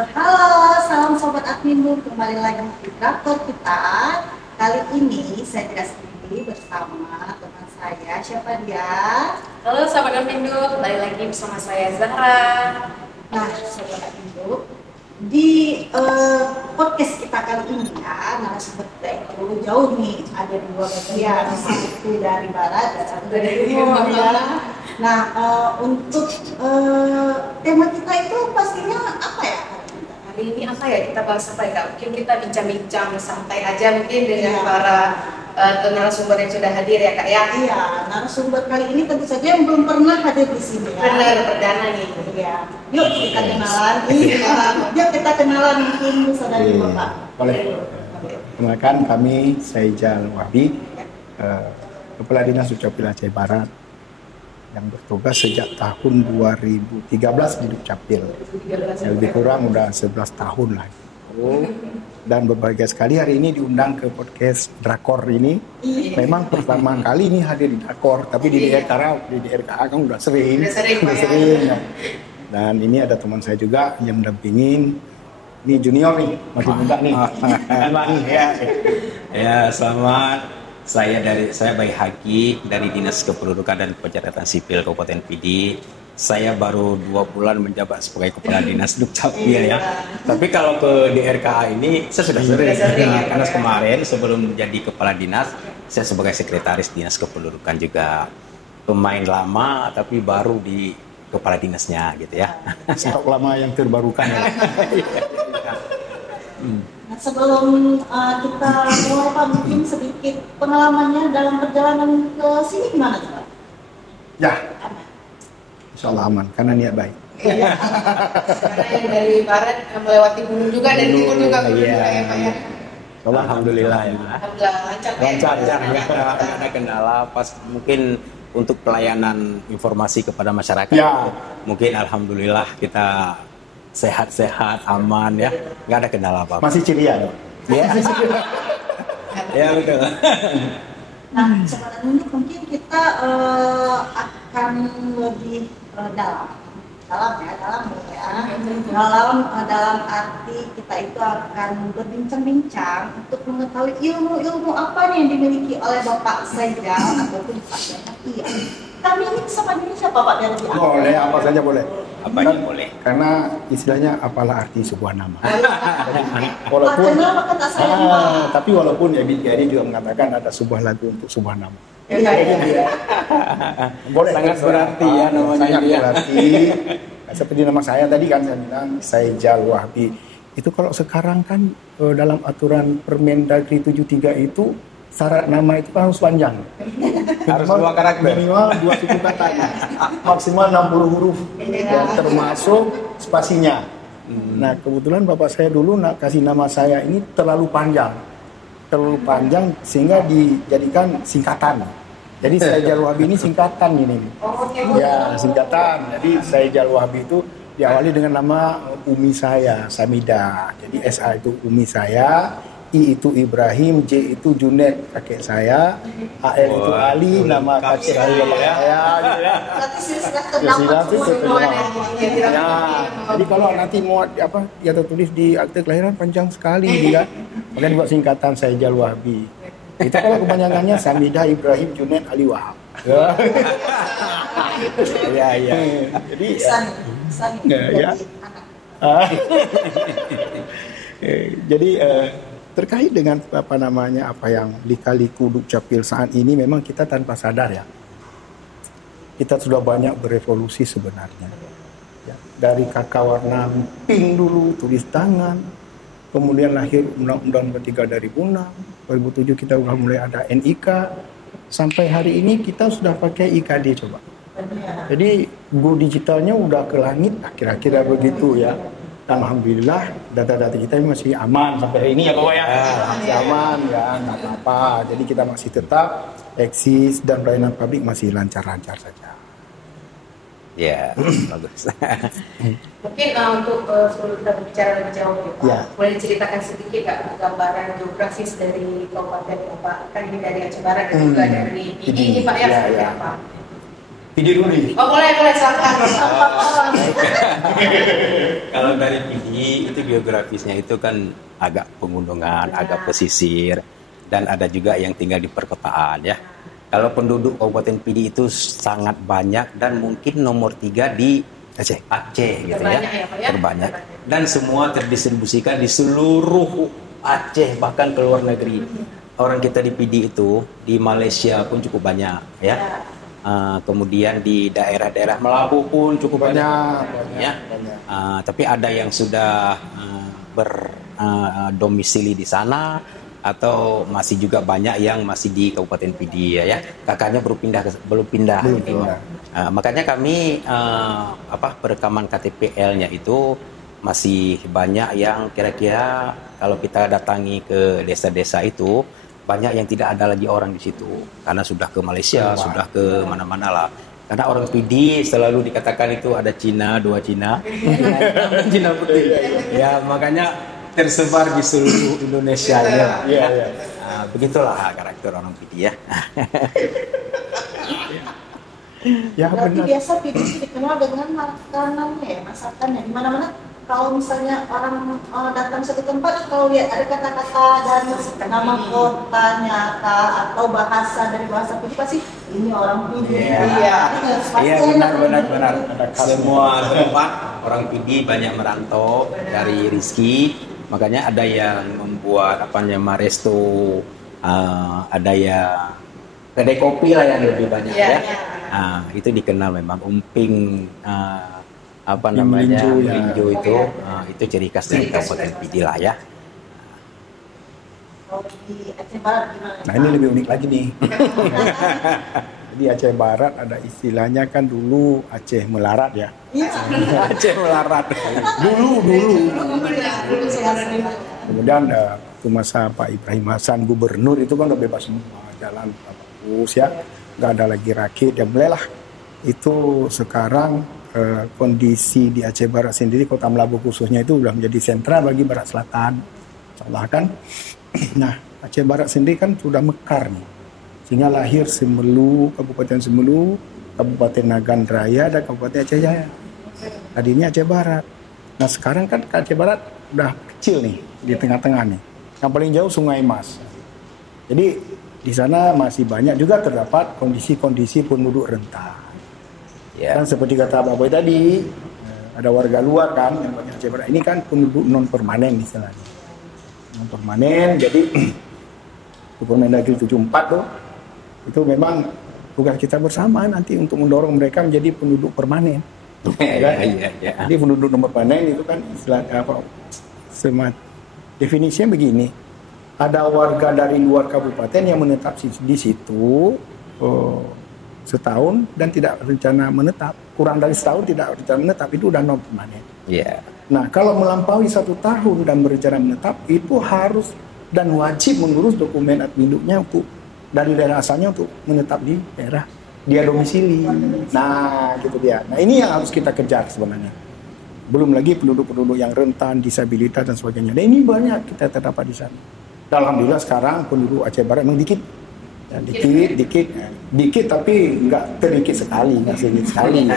Halo, salam Sobat Admindu, kembali lagi di Drakor kita. Kali ini saya tidak sendiri bersama teman saya, siapa dia? Halo Sobat Admindu, kembali lagi bersama saya Zahra. Nah, Sobat Admindu, di podcast kita kali ini ya, narasumber kita itu jauh nih, ada dua bagian, satu dari barat dan satu dari timur ya. Nah, untuk tema kita itu pastinya apa ya? Hari ini apa ya, kita bahas apa ya Kak? Mungkin kita bincang-bincang santai aja mungkin dengan para narasumber yang sudah hadir ya Kak ya? Iya, narasumber kali ini tentu saja yang belum pernah hadir di sini ya. Benar, perdana nih. Iya. Yuk kita kenalan. Yuk kita kenalan mungkin saudari Bapak. Boleh. Kenalkan kami Saijal Wahbi, Kepala Dinas Dukcapil Aceh Barat yang bertugas sejak tahun 2013 di Dukcapil. Yang lebih kurang udah 11 tahun lah. Dan berbahagia sekali hari ini diundang ke podcast Drakor ini. Memang pertama kali ini hadir di Drakor, tapi di DRKA kan udah sering. Ya. Dan ini ada teman saya juga yang mendampingin. Ini junior nih, masih muda nih. Ya, selamat. Saya Bayi Haki dari Dinas Kependudukan dan Pencatatan Sipil Kabupaten Pidi. Saya baru 2 bulan menjabat sebagai Kepala Dinas Dukcapil ya. Tapi kalau ke DRKA ini saya sudah sering. Karena kemarin sebelum menjadi Kepala Dinas, saya sebagai Sekretaris Dinas Kependudukan juga. Pemain lama tapi baru di Kepala Dinasnya gitu ya. Stok lama yang terbarukan ya. Nah, sebelum kita mulai Pak, mungkin sedikit pengalamannya dalam perjalanan ke sini gimana Pak? Ya, insya Allah aman karena niat baik. Karena yang dari barat melewati gunung juga, dari timur juga gunung juga ya Pak ya. Alhamdulillah ya. Alhamdulillah lancar. Lancar, nggak ada kendala. Pas mungkin untuk pelayanan informasi kepada masyarakat, Ya. mungkin alhamdulillah kita sehat-sehat, aman ya, nggak ada kendala apa-apa. Masih ceria dong. Ya, ya betul. Nah, sekarang ini mungkin kita akan lebih dalam boleh ya. Dalam arti kita itu akan berbincang-bincang untuk mengetahui ilmu apa nih yang dimiliki oleh Bapak Saijal ataupun Pak Haki. Kami ini sama ini siapa Pak dari Boleh, apa saja boleh. Apanya boleh? Karena istilahnya apalah arti sebuah nama. Walaupun kan tak sayang Pak. Tapi walaupun Jadi juga mengatakan ada sebuah lagu untuk sebuah nama. Boleh. Sangat berarti ya namanya. Sangat dia. berarti. Seperti nama saya tadi kan saya bilang Saijal Wahbi. Itu kalau sekarang kan dalam aturan Permendagri 73 itu syarat nama itu kan harus panjang. Harus 2 karakter. Minimal 2 suku kata. Maksimal 60 huruf. Ya, termasuk spasinya. Nah, kebetulan bapak saya dulu kasih nama saya ini terlalu panjang sehingga dijadikan singkatan. Jadi Saijal Wahbi ini singkatan ini. Ya, singkatan. Jadi Saijal Wahbi itu diawali dengan nama umi saya, Samida. Jadi SA itu umi saya, I itu Ibrahim, J itu Junet kakek saya, AL itu Ali, nama kakek saya bapak saya. Berarti silsilah Silsilah itu terdapat terdapat. Ya, jadi kalau nanti mau ya tertulis di akte kelahiran panjang sekali dia. Kemudian buat singkatan Saijal Wahbi. Itu kalau kepanjangannya Samida Ibrahim Junet Ali Wahab. Ya. Jadi ya. Jadi terkait dengan apa yang lika-liku Dukcapil saat ini memang kita tanpa sadar ya. Kita sudah banyak berevolusi sebenarnya. Ya, dari kakak warna pink dulu tulis tangan, kemudian lahir Undang-Undang 23 2007 kita udah mulai ada NIK, sampai hari ini kita sudah pakai IKD coba. Jadi go digitalnya udah ke langit, kira-kira begitu ya. Alhamdulillah data-data kita masih aman sampai hari ini ya Bapak ya. Masih aman ya, nggak apa-apa. Jadi kita masih tetap eksis dan pelayanan publik masih lancar-lancar saja. Ya, bagus. Mungkin untuk sebelum kita berbicara lebih jauh Pak, Ya. boleh diceritakan sedikit Kak gambaran geografis dari Kabupaten Bapak, kan ini dari Aceh Barat dan juga dari Pidi ini Pak ya, seperti apa? PD dulu nih. Oh boleh silakan. Kalau dari PD itu geografisnya itu kan agak pegunungan, agak pesisir, dan ada juga yang tinggal di perkotaan ya. Kalau penduduk Kabupaten PD itu sangat banyak dan mungkin nomor 3 di Aceh gitu Terbanyak ya, Pak, ya? terbanyak. Dan semua terdistribusikan di seluruh Aceh bahkan ke luar negeri. Orang kita di PD itu di Malaysia pun cukup banyak ya. Kemudian di daerah-daerah Melabu pun cukup banyak ya. Tapi ada yang sudah berdomisili di sana atau masih juga banyak yang masih di Kabupaten PD ya. Kakaknya belum pindah gitu. Makanya kami perekaman KTPL-nya itu masih banyak yang kira-kira kalau kita datangi ke desa-desa itu banyak yang tidak ada lagi orang di situ karena sudah ke Malaysia, sudah ke mana-mana lah. Karena orang PD selalu dikatakan itu ada Cina, 2 Cina, Cina putih. Ya makanya tersebar di seluruh Indonesia ya. Begitulah karakter orang PD ya. Ya Berarti benar. biasa PD itu dikenal dengan makanannya ya, masakannya. Di mana-mana kalau misalnya orang datang satu tempat, kalau lihat ada kata-kata dan nama kotanya atau bahasa dari bahasa PD pasti ini orang PD. Iya benar. Semua tempat orang PD banyak merantau dari Rizky. Makanya ada yang membuat Maresto, ada yang kedai kopi lah yang lebih banyak ya. Itu dikenal memang Umping melinjo itu ciri khas dari Kabupaten PD lah ya. Kalau di Aceh Barat gimana? Nah ini lebih unik lagi nih. Di Aceh Barat ada istilahnya kan dulu Aceh Melarat ya. Iya. Aceh Melarat. Dulu. Kemudian waktu masa Pak Ibrahim Hasan gubernur itu kan udah bebas semua, jalan bagus ya, nggak ada lagi rakit ya, mulailah itu sekarang kondisi di Aceh Barat sendiri, Kota Melabu khususnya itu sudah menjadi sentra bagi Barat Selatan, salah kan? Nah Aceh Barat sendiri kan sudah mekar nih, sehingga lahir Semelu, Kabupaten Semelu, Kabupaten Nagan Raya, dan Kabupaten Aceh Jaya. Tadinya Aceh Barat. Nah sekarang kan Aceh Barat udah kecil nih di tengah-tengah nih. Yang paling jauh Sungai Mas. Jadi di sana masih banyak juga terdapat kondisi-kondisi penduduk rentan. Dan seperti kata Pak Boy tadi, ada warga luar kan yang banyak Aceh Barat. Ini kan penduduk non permanen istilahnya. Non permanen, jadi Permendagri 74 tuh itu memang tugas kita bersama nanti untuk mendorong mereka menjadi penduduk permanen. Jadi penduduk non permanen itu kan istilah definisinya begini. Ada warga dari luar kabupaten yang menetap di situ setahun dan tidak rencana menetap, kurang dari setahun tidak rencana menetap, itu udah non permanen. Nah kalau melampaui 1 tahun dan berencana menetap, itu harus dan wajib mengurus dokumen induknya untuk dari daerah asalnya untuk menetap di daerah dia domisili. Nah gitu dia. Nah ini yang harus kita kejar sebenarnya. Belum lagi penduduk-penduduk yang rentan, disabilitas dan sebagainya. Dan ini banyak kita terdapat di sana. Alhamdulillah sekarang penduduk Aceh Barat memang dikit. Ya, dikit tapi nggak sedikit sekali, nggak sedikit sekali.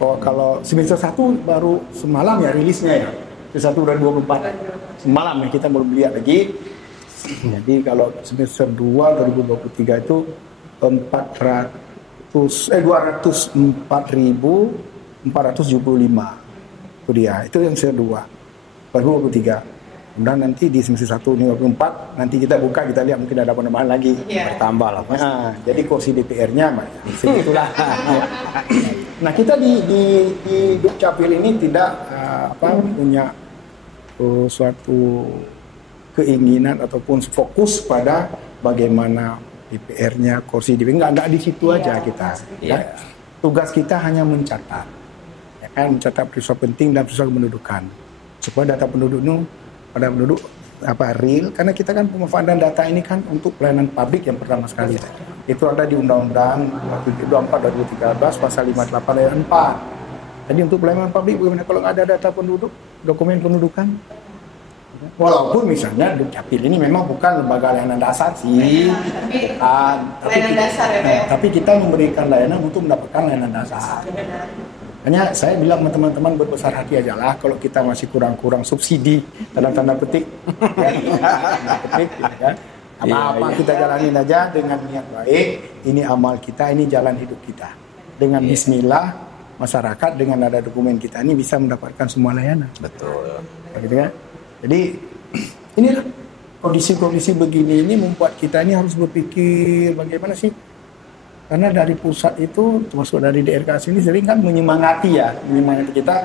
Kalau semester 1 baru semalam ya rilisnya ya. Semester 1 udah 24. Semalam ya kita baru lihat lagi. Jadi kalau semester 2 2023 itu 204.475 itu dia. Itu yang semester 2 2023. Kemudian nanti di semester 1 2024 nanti kita buka, kita lihat mungkin ada penambahan lagi, bertambah lah. Nah, jadi kursi DPR-nya segitulah. Nah kita di Dukcapil ini tidak punya suatu keinginan ataupun fokus pada bagaimana DPR-nya, kursi DPR, nggak di situ aja kita. Ya. Tugas kita hanya mencatat, ya kan, mencatat peristiwa penting dan peristiwa kependudukan supaya data penduduk itu pada penduduk real, karena kita kan pemanfaatan data ini kan untuk pelayanan publik yang pertama sekali. Itu ada di Undang-Undang 24/2013 pasal 58 ayat 4. Jadi untuk pelayanan publik bagaimana kalau nggak ada data penduduk, dokumen pendudukan? Walaupun misalnya Dukcapil ini memang bukan lembaga layanan dasar sih, Layanan dasar ya, Pak. tapi kita memberikan layanan untuk mendapatkan layanan dasar. Hanya saya bilang teman-teman berbesar hati aja lah kalau kita masih kurang-kurang subsidi dalam tanda petik, tanda petik, gitu kan. Apa-apa kita jalanin aja dengan niat baik. Ini amal kita, ini jalan hidup kita. Dengan Bismillah, masyarakat dengan ada dokumen kita ini bisa mendapatkan semua layanan. Betul. Gitu kan? Jadi inilah kondisi-kondisi begini ini membuat kita ini harus berpikir bagaimana sih. Karena dari pusat itu, termasuk dari DRK sini sering kan menyemangati kita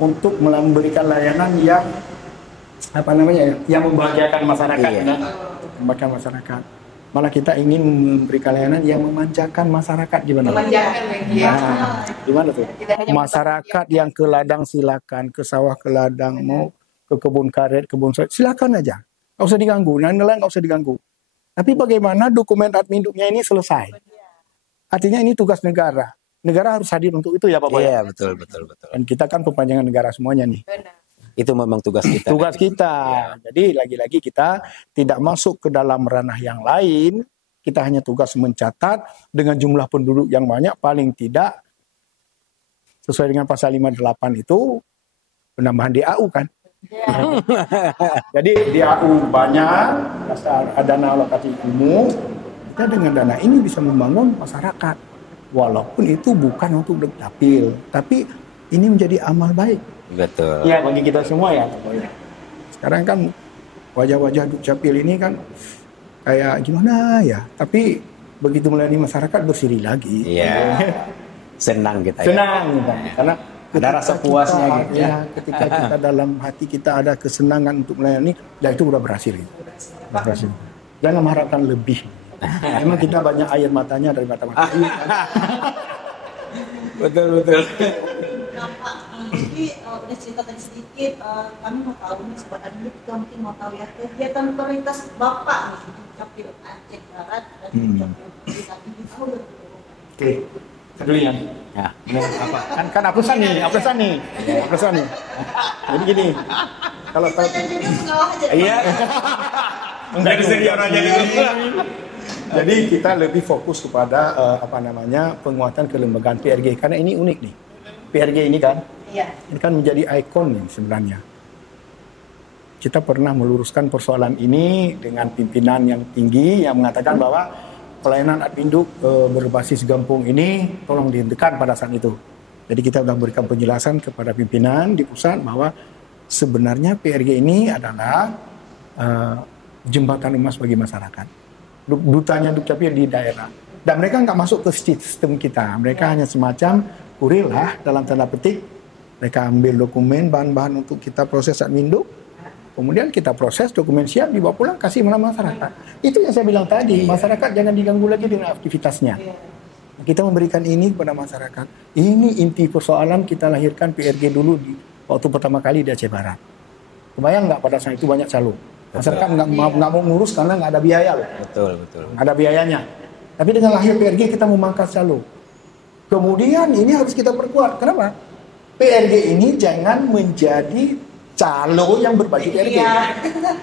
untuk memberikan layanan yang yang membahagiakan masyarakat, membahagiakan masyarakat. Malah kita ingin memberikan layanan yang memanjakan masyarakat gimana? Memanjakan lagi ya. Gimana tuh? Masyarakat yang ke ladang silakan, ke sawah ke ladang, mau ke kebun karet, kebun sawit, silakan aja, nggak usah diganggu, nggak usah diganggu. Tapi bagaimana dokumen adminduknya ini selesai? Artinya ini tugas negara. Negara harus hadir untuk itu ya Pak. Iya, betul. Dan kita kan perpanjangan negara semuanya nih. Benar. Itu memang tugas kita. Tugas kita. Jadi lagi-lagi kita tidak masuk ke dalam ranah yang lain. Kita hanya tugas mencatat dengan jumlah penduduk yang banyak, paling tidak sesuai dengan pasal 58 itu penambahan DAU kan. Jadi DAU banyak, dasar dana alokasi umum. Kita dengan dana ini bisa membangun masyarakat. Walaupun itu bukan untuk Dukcapil, tapi ini menjadi amal baik. Betul. Ya bagi kita semua ya. Sekarang kan wajah-wajah Dukcapil ini kan kayak gimana ya. Tapi begitu melayani masyarakat berseri lagi. Iya. Senang kita. Senang kita. Karena ada rasa puasnya gitu ya. Ketika kita dalam hati kita ada kesenangan untuk melayani, ya itu udah berhasil. Berhasil. Jangan mengharapkan lebih. Memang kita banyak air matanya dari mata-mata. Betul. Pak, jadi udah cerita tadi sedikit, kami mau tahu nih Sobat Admin juga mungkin mau tahu ya kegiatan prioritas Bapak nih Dukcapil Aceh Barat dan Dukcapil tadi di Full. Oke, dulu ya. Ya. Kan aplusan nih. Jadi gini, kalau tahu. Jadi pengawas aja. Iya. Jadi senior aja dulu. Jadi kita lebih fokus kepada penguatan kelembagaan PRG karena ini unik nih. PRG ini kan, ini kan menjadi ikon nih sebenarnya. Kita pernah meluruskan persoalan ini dengan pimpinan yang tinggi yang mengatakan bahwa pelayanan adminduk berbasis Gampung ini tolong dihentikan pada saat itu. Jadi kita sudah berikan penjelasan kepada pimpinan di pusat bahwa sebenarnya PRG ini adalah jembatan emas bagi masyarakat. Dutanya Dukcapil di daerah. Dan mereka nggak masuk ke sistem kita. Mereka hanya semacam kurir lah dalam tanda petik. Mereka ambil dokumen, bahan-bahan untuk kita proses adminduk. Kemudian kita proses, dokumen siap, dibawa pulang, kasih mana masyarakat. Itu yang saya bilang tadi, masyarakat jangan diganggu lagi dengan aktivitasnya. Kita memberikan ini kepada masyarakat. Ini inti persoalan kita lahirkan PRG dulu waktu pertama kali di Aceh Barat. Kebayang nggak pada saat itu banyak calo? Masyarakat nggak mau ngurus karena nggak ada biaya loh. Betul. Nggak ada biayanya. Tapi dengan lahir PRG kita memangkas calo. Kemudian ini harus kita perkuat. Kenapa? PRG ini jangan menjadi calo yang berbaju PRG.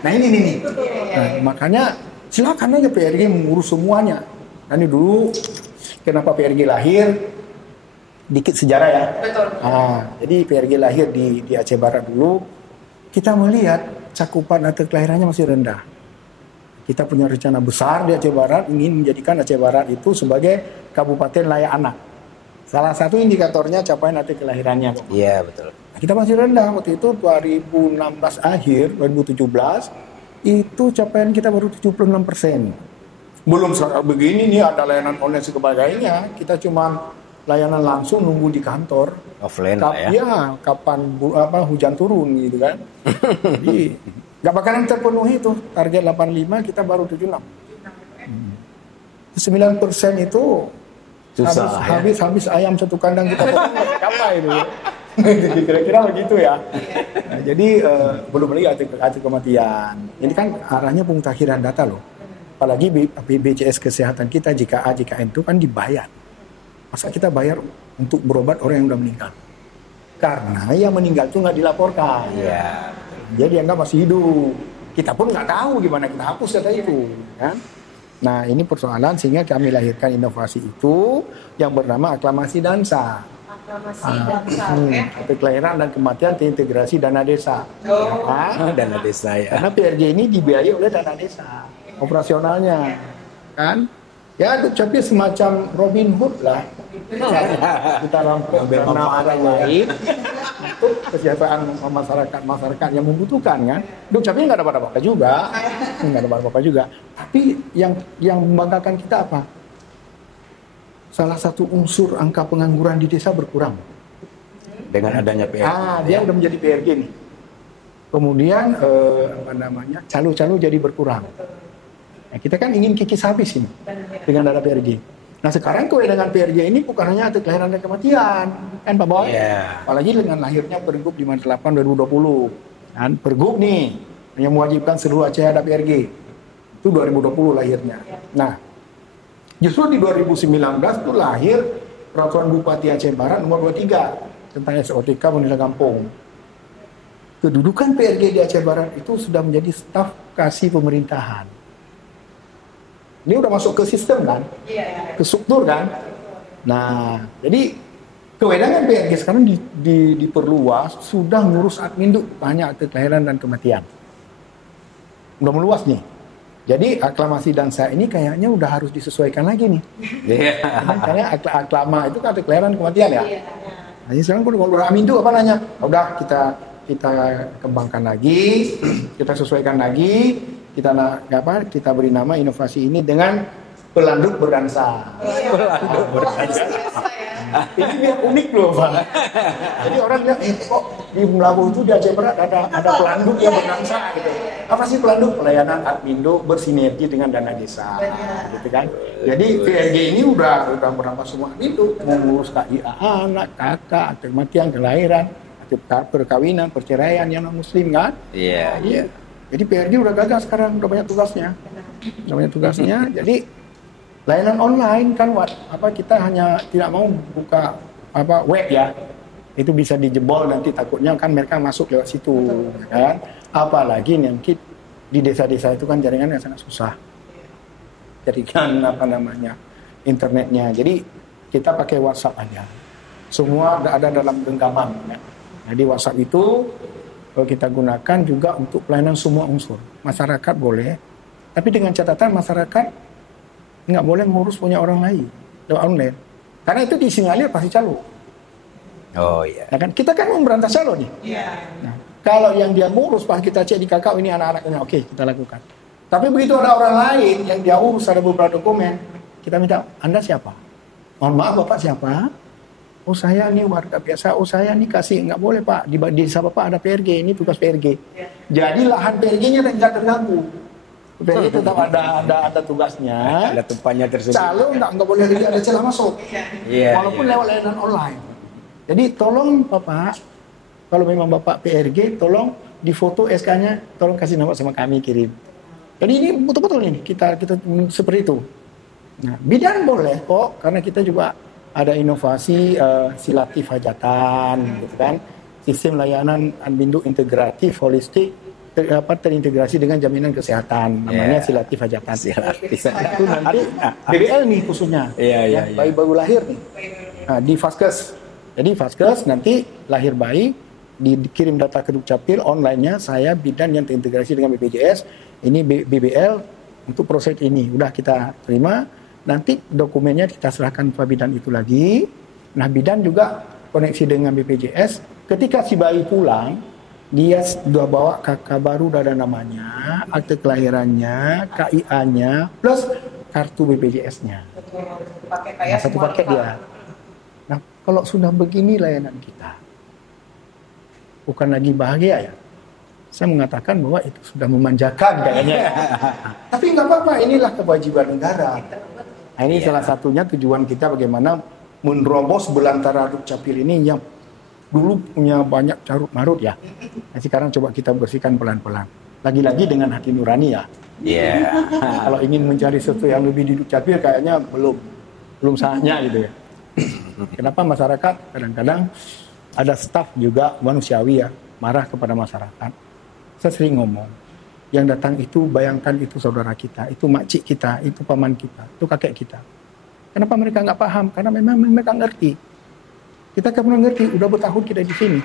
Nah ini. Nah, makanya silakan aja PRG mengurus semuanya. Nah, ini dulu kenapa PRG lahir? Dikit sejarah ya. Betul. Jadi PRG lahir di Aceh Barat dulu. Kita melihat cakupan akte kelahirannya masih rendah. Kita punya rencana besar di Aceh Barat ingin menjadikan Aceh Barat itu sebagai kabupaten layak anak. Salah satu indikatornya capaian akte kelahirannya. Iya, betul. Kita masih rendah waktu itu 2016 akhir 2017 itu capaian kita baru 76%. Belum begini nih ada layanan online sebagainya. Kita cuma layanan langsung nunggu di kantor. Offline lah ya. Ya, kapan hujan turun gitu kan. Jadi nggak bakalan terpenuhi tuh target 85 kita baru 76. 9% itu susah, habis ayam satu kandang kita capai itu. Kira-kira begitu ya. Nah, jadi belum lagi arti kematian. Ini kan arahnya pemutakhiran data loh. Apalagi BPJS kesehatan kita jika A, jika N itu kan dibayar. Masa kita bayar untuk berobat orang yang udah meninggal? Karena yang meninggal itu nggak dilaporkan. Iya. dia dianggap masih hidup. Kita pun nggak tahu gimana kita hapus data itu, kan? Nah, ini persoalan sehingga kami lahirkan inovasi itu yang bernama aklamasi dansa. Aklamasi dansa, ya. Akte kelahiran dan kematian terintegrasi dana desa. Ya, Dana desa ya. karena PRJ ini dibiayai oleh dana desa operasionalnya, kan? Ya, tapi semacam Robin Hood lah. Kita rampok Ambil dana manfaat orang aja. lain untuk kesejahteraan masyarakat yang membutuhkan, kan? Dukcapil nggak dapat apa-apa juga, nggak dapat apa-apa juga. Tapi yang membanggakan kita apa? Salah satu unsur angka pengangguran di desa berkurang. Dengan adanya PRJ. Dia udah menjadi PRG nih. Kemudian calo-calo jadi berkurang. Nah, kita kan ingin kikis habis ini dengan dana PRJ. Nah, sekarang kewenangan PRJ ini bukan hanya akte kelahiran dan kematian, kan Pak Boy? Iya. Apalagi dengan lahirnya Pergub 58 2020. Kan Pergub nih yang mewajibkan seluruh Aceh ada PRJ. Itu 2020 lahirnya. Nah, justru di 2019 itu lahir Peraturan Bupati Aceh Barat nomor 23 tentang SOTK Pemerintah Kampung. Kedudukan PRJ di Aceh Barat itu sudah menjadi staf kasih pemerintahan. Ini udah masuk ke sistem kan, ke struktur kan. Nah, jadi kewenangan PRJ sekarang diperluas, sudah ngurus admin banyak akte kelahiran dan kematian. Udah meluas nih. Jadi aklamasi dansa ini kayaknya udah harus disesuaikan lagi nih. Iya. Karena aklama itu kan akte kelahiran kematian ya. Nah, ini sekarang kalau admin apa nanya? Udah kita kembangkan lagi, kita sesuaikan lagi. Kita beri nama inovasi ini dengan pelanduk berdansa. Pelanduk berdansa. Ini biar unik loh, Pak. Jadi orang bilang, kok di Melabu itu di Aceh Barat ada pelanduk yang berdansa gitu. Apa sih pelanduk? Pelayanan admindo bersinergi dengan dana desa, gitu kan. Jadi PRJ ini udah merambah semua itu, mengurus KIA anak, kakak, akte kematian, kelahiran, akte perkawinan, perceraian yang non muslim kan. Iya. Iya. Jadi PRJ udah gagal sekarang, udah banyak tugasnya. Jadi layanan online kan kita hanya tidak mau buka web ya. Itu bisa dijebol nanti takutnya kan mereka masuk lewat situ, kan. Apalagi nanti di desa-desa itu kan jaringannya sangat susah. Jadikan internetnya. Jadi kita pakai WhatsApp aja. Semua ada dalam genggaman ya. Jadi WhatsApp itu kita gunakan juga untuk pelayanan semua unsur. Masyarakat boleh, tapi dengan catatan masyarakat nggak boleh ngurus punya orang lain lewat online. Karena itu disinyalir pasti calo. Oh iya. Nah, kan kita kan memberantas calo nih. Nah, kalau yang dia ngurus pas kita cek di kakak ini anak-anaknya, oke, kita lakukan. Tapi begitu ada orang lain yang dia urus ada beberapa dokumen, kita minta, Anda siapa? Mohon maaf Bapak siapa? Oh saya nih warga biasa, oh saya nih kasih, nggak boleh Pak, di desa Bapak ada PRG, ini tugas PRG. Jadi lahan PRG-nya tidak terganggu. PRG tetap ada tugasnya. Ada tempatnya tersebut. Calo nggak boleh ada celah masuk. Walaupun lewat layanan online. Jadi tolong Bapak, kalau memang Bapak PRG, tolong difoto SK-nya, tolong kasih nama sama kami kirim. Jadi ini betul-betul ini kita seperti itu. Nah, bidan boleh kok, karena kita juga ada inovasi silatif hajatan, gitu kan. Sistem layanan admindo integratif holistik terintegrasi dengan jaminan kesehatan, namanya silatif hajatan. Itu nanti BBL nih khususnya, bayi baru lahir nih. Nah, di Vaskes. Jadi Vaskes nanti lahir bayi dikirim data ke Dukcapil online-nya, saya bidan yang terintegrasi dengan BPJS, ini BBL untuk proses ini. Udah kita terima. Nanti dokumennya kita serahkan ke bidan itu lagi. Nah, bidan juga koneksi dengan BPJS. Ketika si bayi pulang, dia sudah bawa kakak baru, udah ada namanya, akte kelahirannya, KIA-nya, plus kartu BPJS-nya. Satu paket dia. Nah, kalau sudah begini layanan kita, bukan lagi bahagia ya. Saya mengatakan bahwa itu sudah memanjakan kayaknya. Tapi nggak apa-apa, inilah kewajiban negara. Nah, ini salah satunya tujuan kita bagaimana menerobos belantara Dukcapil ini yang dulu punya banyak carut marut ya. Nah, sekarang coba kita bersihkan pelan-pelan. Lagi-lagi dengan hati nurani ya. Kalau ingin mencari sesuatu yang lebih di Dukcapil kayaknya belum saatnya gitu ya. Kenapa masyarakat kadang-kadang ada staf juga manusiawi ya, marah kepada masyarakat. Saya sering ngomong, yang datang itu bayangkan itu saudara kita, itu makcik kita, itu paman kita, itu kakek kita. Kenapa mereka nggak paham? Karena memang mereka ngerti. Kita kan pernah ngerti, udah bertahun kita di sini.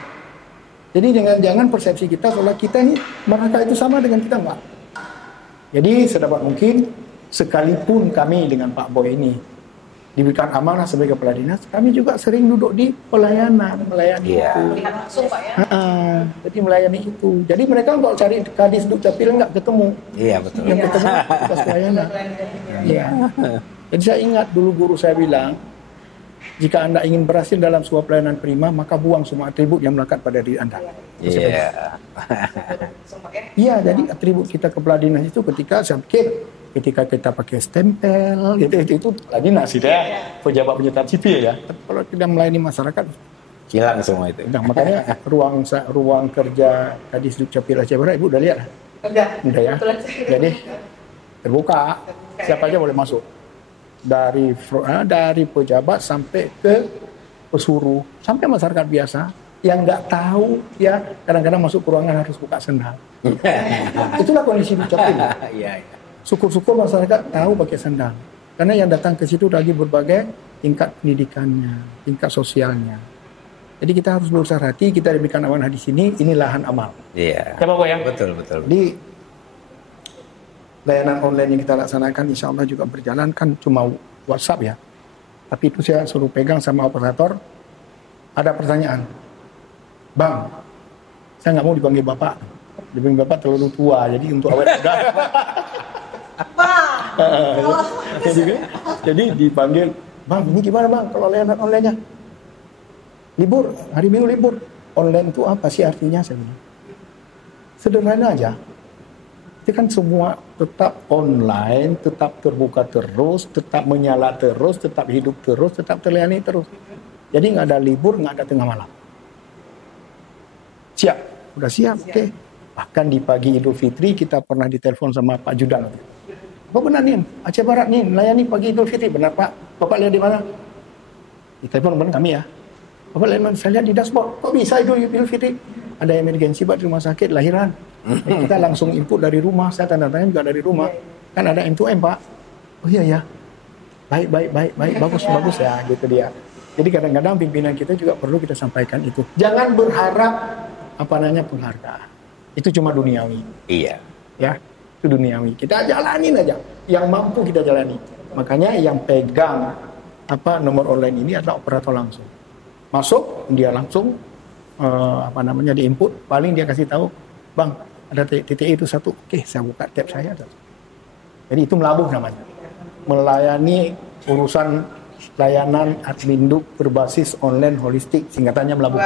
Jadi jangan persepsi kita seolah kita ini mereka itu sama dengan kita, enggak. Jadi sedapat mungkin, sekalipun kami dengan Pak Boy ini diberikan amanah sebagai kepala dinas, kami juga sering duduk di pelayanan, melayani itu. Lihat langsung Pak ya. Jadi melayani itu. Jadi mereka kalau cari Kadis Dukcapil nggak ketemu. Iya betul. Yang ketemu tugas pelayanan. Iya. Jadi saya ingat dulu guru saya bilang, jika Anda ingin berhasil dalam sebuah pelayanan prima, maka buang semua atribut yang melekat pada diri Anda. Iya. Iya, jadi atribut kita kepala dinas itu ketika ketika kita pakai stempel, itu kepala dinas itu ya, pejabat penyertaan sipil ya. Tapi kalau kita melayani masyarakat, Hilang semua itu. nah, makanya ruang kerja Kadis Dukcapil Aceh Barat, Ibu udah lihat? Udah ya. Jadi terbuka, siapa aja boleh masuk. Dari pejabat sampai ke pesuruh, sampai masyarakat biasa yang nggak tahu ya kadang-kadang masuk ke ruangan harus buka sendal. Itulah kondisi Dukcapil. Iya. Syukur-syukur masyarakat tahu pakai sendal, karena yang datang ke situ lagi berbagai tingkat pendidikannya, tingkat sosialnya. Jadi kita harus berusaha hati, kita diberikan amanah di sini, ini lahan amal. Iya. Ya Bapak ya. Betul. Jadi layanan online yang kita laksanakan insya Allah juga berjalan, kan cuma WhatsApp ya. Tapi itu saya suruh pegang sama operator. Ada pertanyaan, Bang, saya nggak mau dipanggil Bapak. Dipanggil Bapak terlalu tua, jadi untuk awet muda. Jadi dipanggil, Bang, ini gimana Bang kalau layanan online-nya? Libur, hari Minggu libur. Online itu apa sih artinya? Saya bilang. Sederhana aja. Itu kan semua tetap online, tetap terbuka terus, tetap menyala terus, tetap hidup terus, tetap terlayani terus. Jadi nggak ada libur, nggak ada tengah malam. Siap, udah siap, oke. Bahkan di pagi Idul Fitri kita pernah ditelepon sama Pak Judan. Apa benar nih, Aceh Barat nih melayani pagi Idul Fitri, benar Pak? Bapak lihat di mana? Di telepon benar kami ya. Bapak lihat mana? Saya lihat di dashboard. Kok bisa Idul Fitri? Ada emergensi Pak di rumah sakit lahiran. Kita langsung input dari rumah, saya tanda tangan juga dari rumah. Kan ada M2M Pak. Oh iya ya. Baik, bagus ya, gitu dia. Jadi kadang-kadang pimpinan kita juga perlu kita sampaikan itu. Jangan berharap penghargaan. Itu cuma duniawi. Iya. Ya, itu duniawi. Kita jalanin aja. Yang mampu kita jalani. Makanya yang pegang nomor online ini adalah operator langsung. Masuk, dia langsung diinput. Paling dia kasih tahu, Bang, ada TTI itu satu. Oke, saya buka tab saya. Jadi itu melabuh namanya. Melayani urusan layanan adminduk berbasis online holistik, singkatannya melabuh.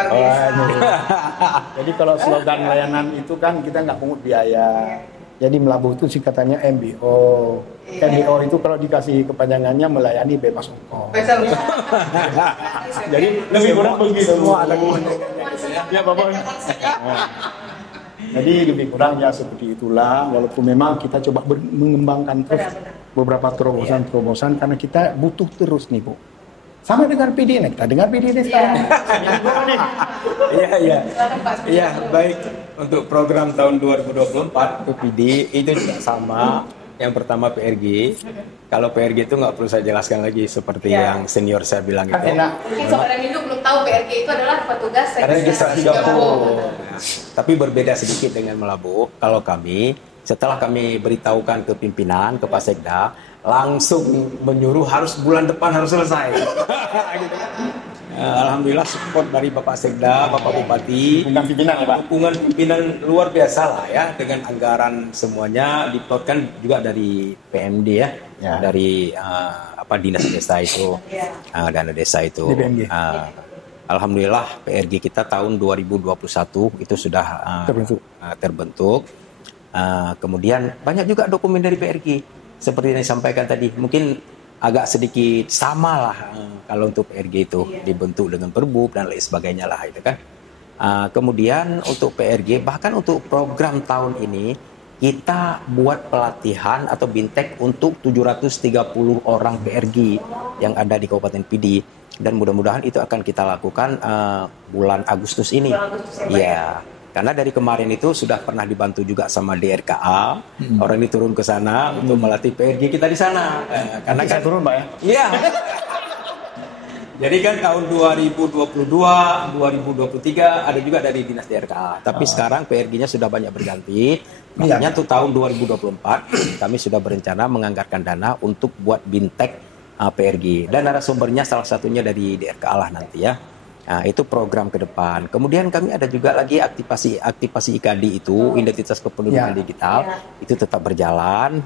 Jadi kalau slogan layanan itu kan kita nggak pungut biaya. Jadi melabuh itu singkatannya MBO. MBO itu kalau dikasih kepanjangannya melayani bebas ongkos. Jadi lebih kurang begitu. Semua ada kepanjangannya. Ya Bapak. Jadi lebih kurang ya seperti itulah. Walaupun memang kita coba mengembangkan terus beberapa terobosan karena kita butuh terus nih Bu. Sama dengan PD nih, kita dengar PD ini sekarang. Iya, baik. Untuk program tahun 2024 PD itu juga sama. Yang pertama PRG. Kalau PRG itu nggak perlu saya jelaskan lagi seperti yang senior saya bilang itu. Mungkin Sobat Remindo belum tahu PRG itu adalah petugas registrasi gabung. Tapi berbeda sedikit dengan Melabuh. Kalau kami setelah kami beritahukan ke pimpinan, ke Pak Sekda, langsung menyuruh harus bulan depan harus selesai. Gitu kan. Alhamdulillah support dari Bapak Sekda, Bapak Bupati, dukungan pimpinan luar biasa lah ya, dengan anggaran semuanya diplotkan juga dari PMD ya. Dari dinas desa itu, dana desa itu. Alhamdulillah PRG kita tahun 2021 itu sudah terbentuk. Kemudian banyak juga dokumen dari PRG seperti yang disampaikan tadi, mungkin agak sedikit sama lah kalau untuk PRG itu dibentuk dengan perbub dan lain sebagainya lah itu kan. Kemudian untuk PRG bahkan untuk program tahun ini kita buat pelatihan atau bintek untuk 730 orang PRG yang ada di Kabupaten Pidi, dan mudah-mudahan itu akan kita lakukan bulan Agustus ini. Ya. Karena dari kemarin itu sudah pernah dibantu juga sama DRKA, orang ini turun ke sana untuk melatih PRG kita di sana. Karena Bisa kan turun Pak ya? iya. Jadi kan tahun 2022, 2023 ada juga dari Dinas DRKA. Tapi sekarang PRG-nya sudah banyak berganti. Makanya untuk tahun 2024 kami sudah berencana menganggarkan dana untuk buat bintek PRG. Dan narasumbernya salah satunya dari DRKA lah nanti ya. Nah, itu program ke depan. Kemudian kami ada juga lagi aktivasi IKD itu, identitas kependudukan digital, itu tetap berjalan.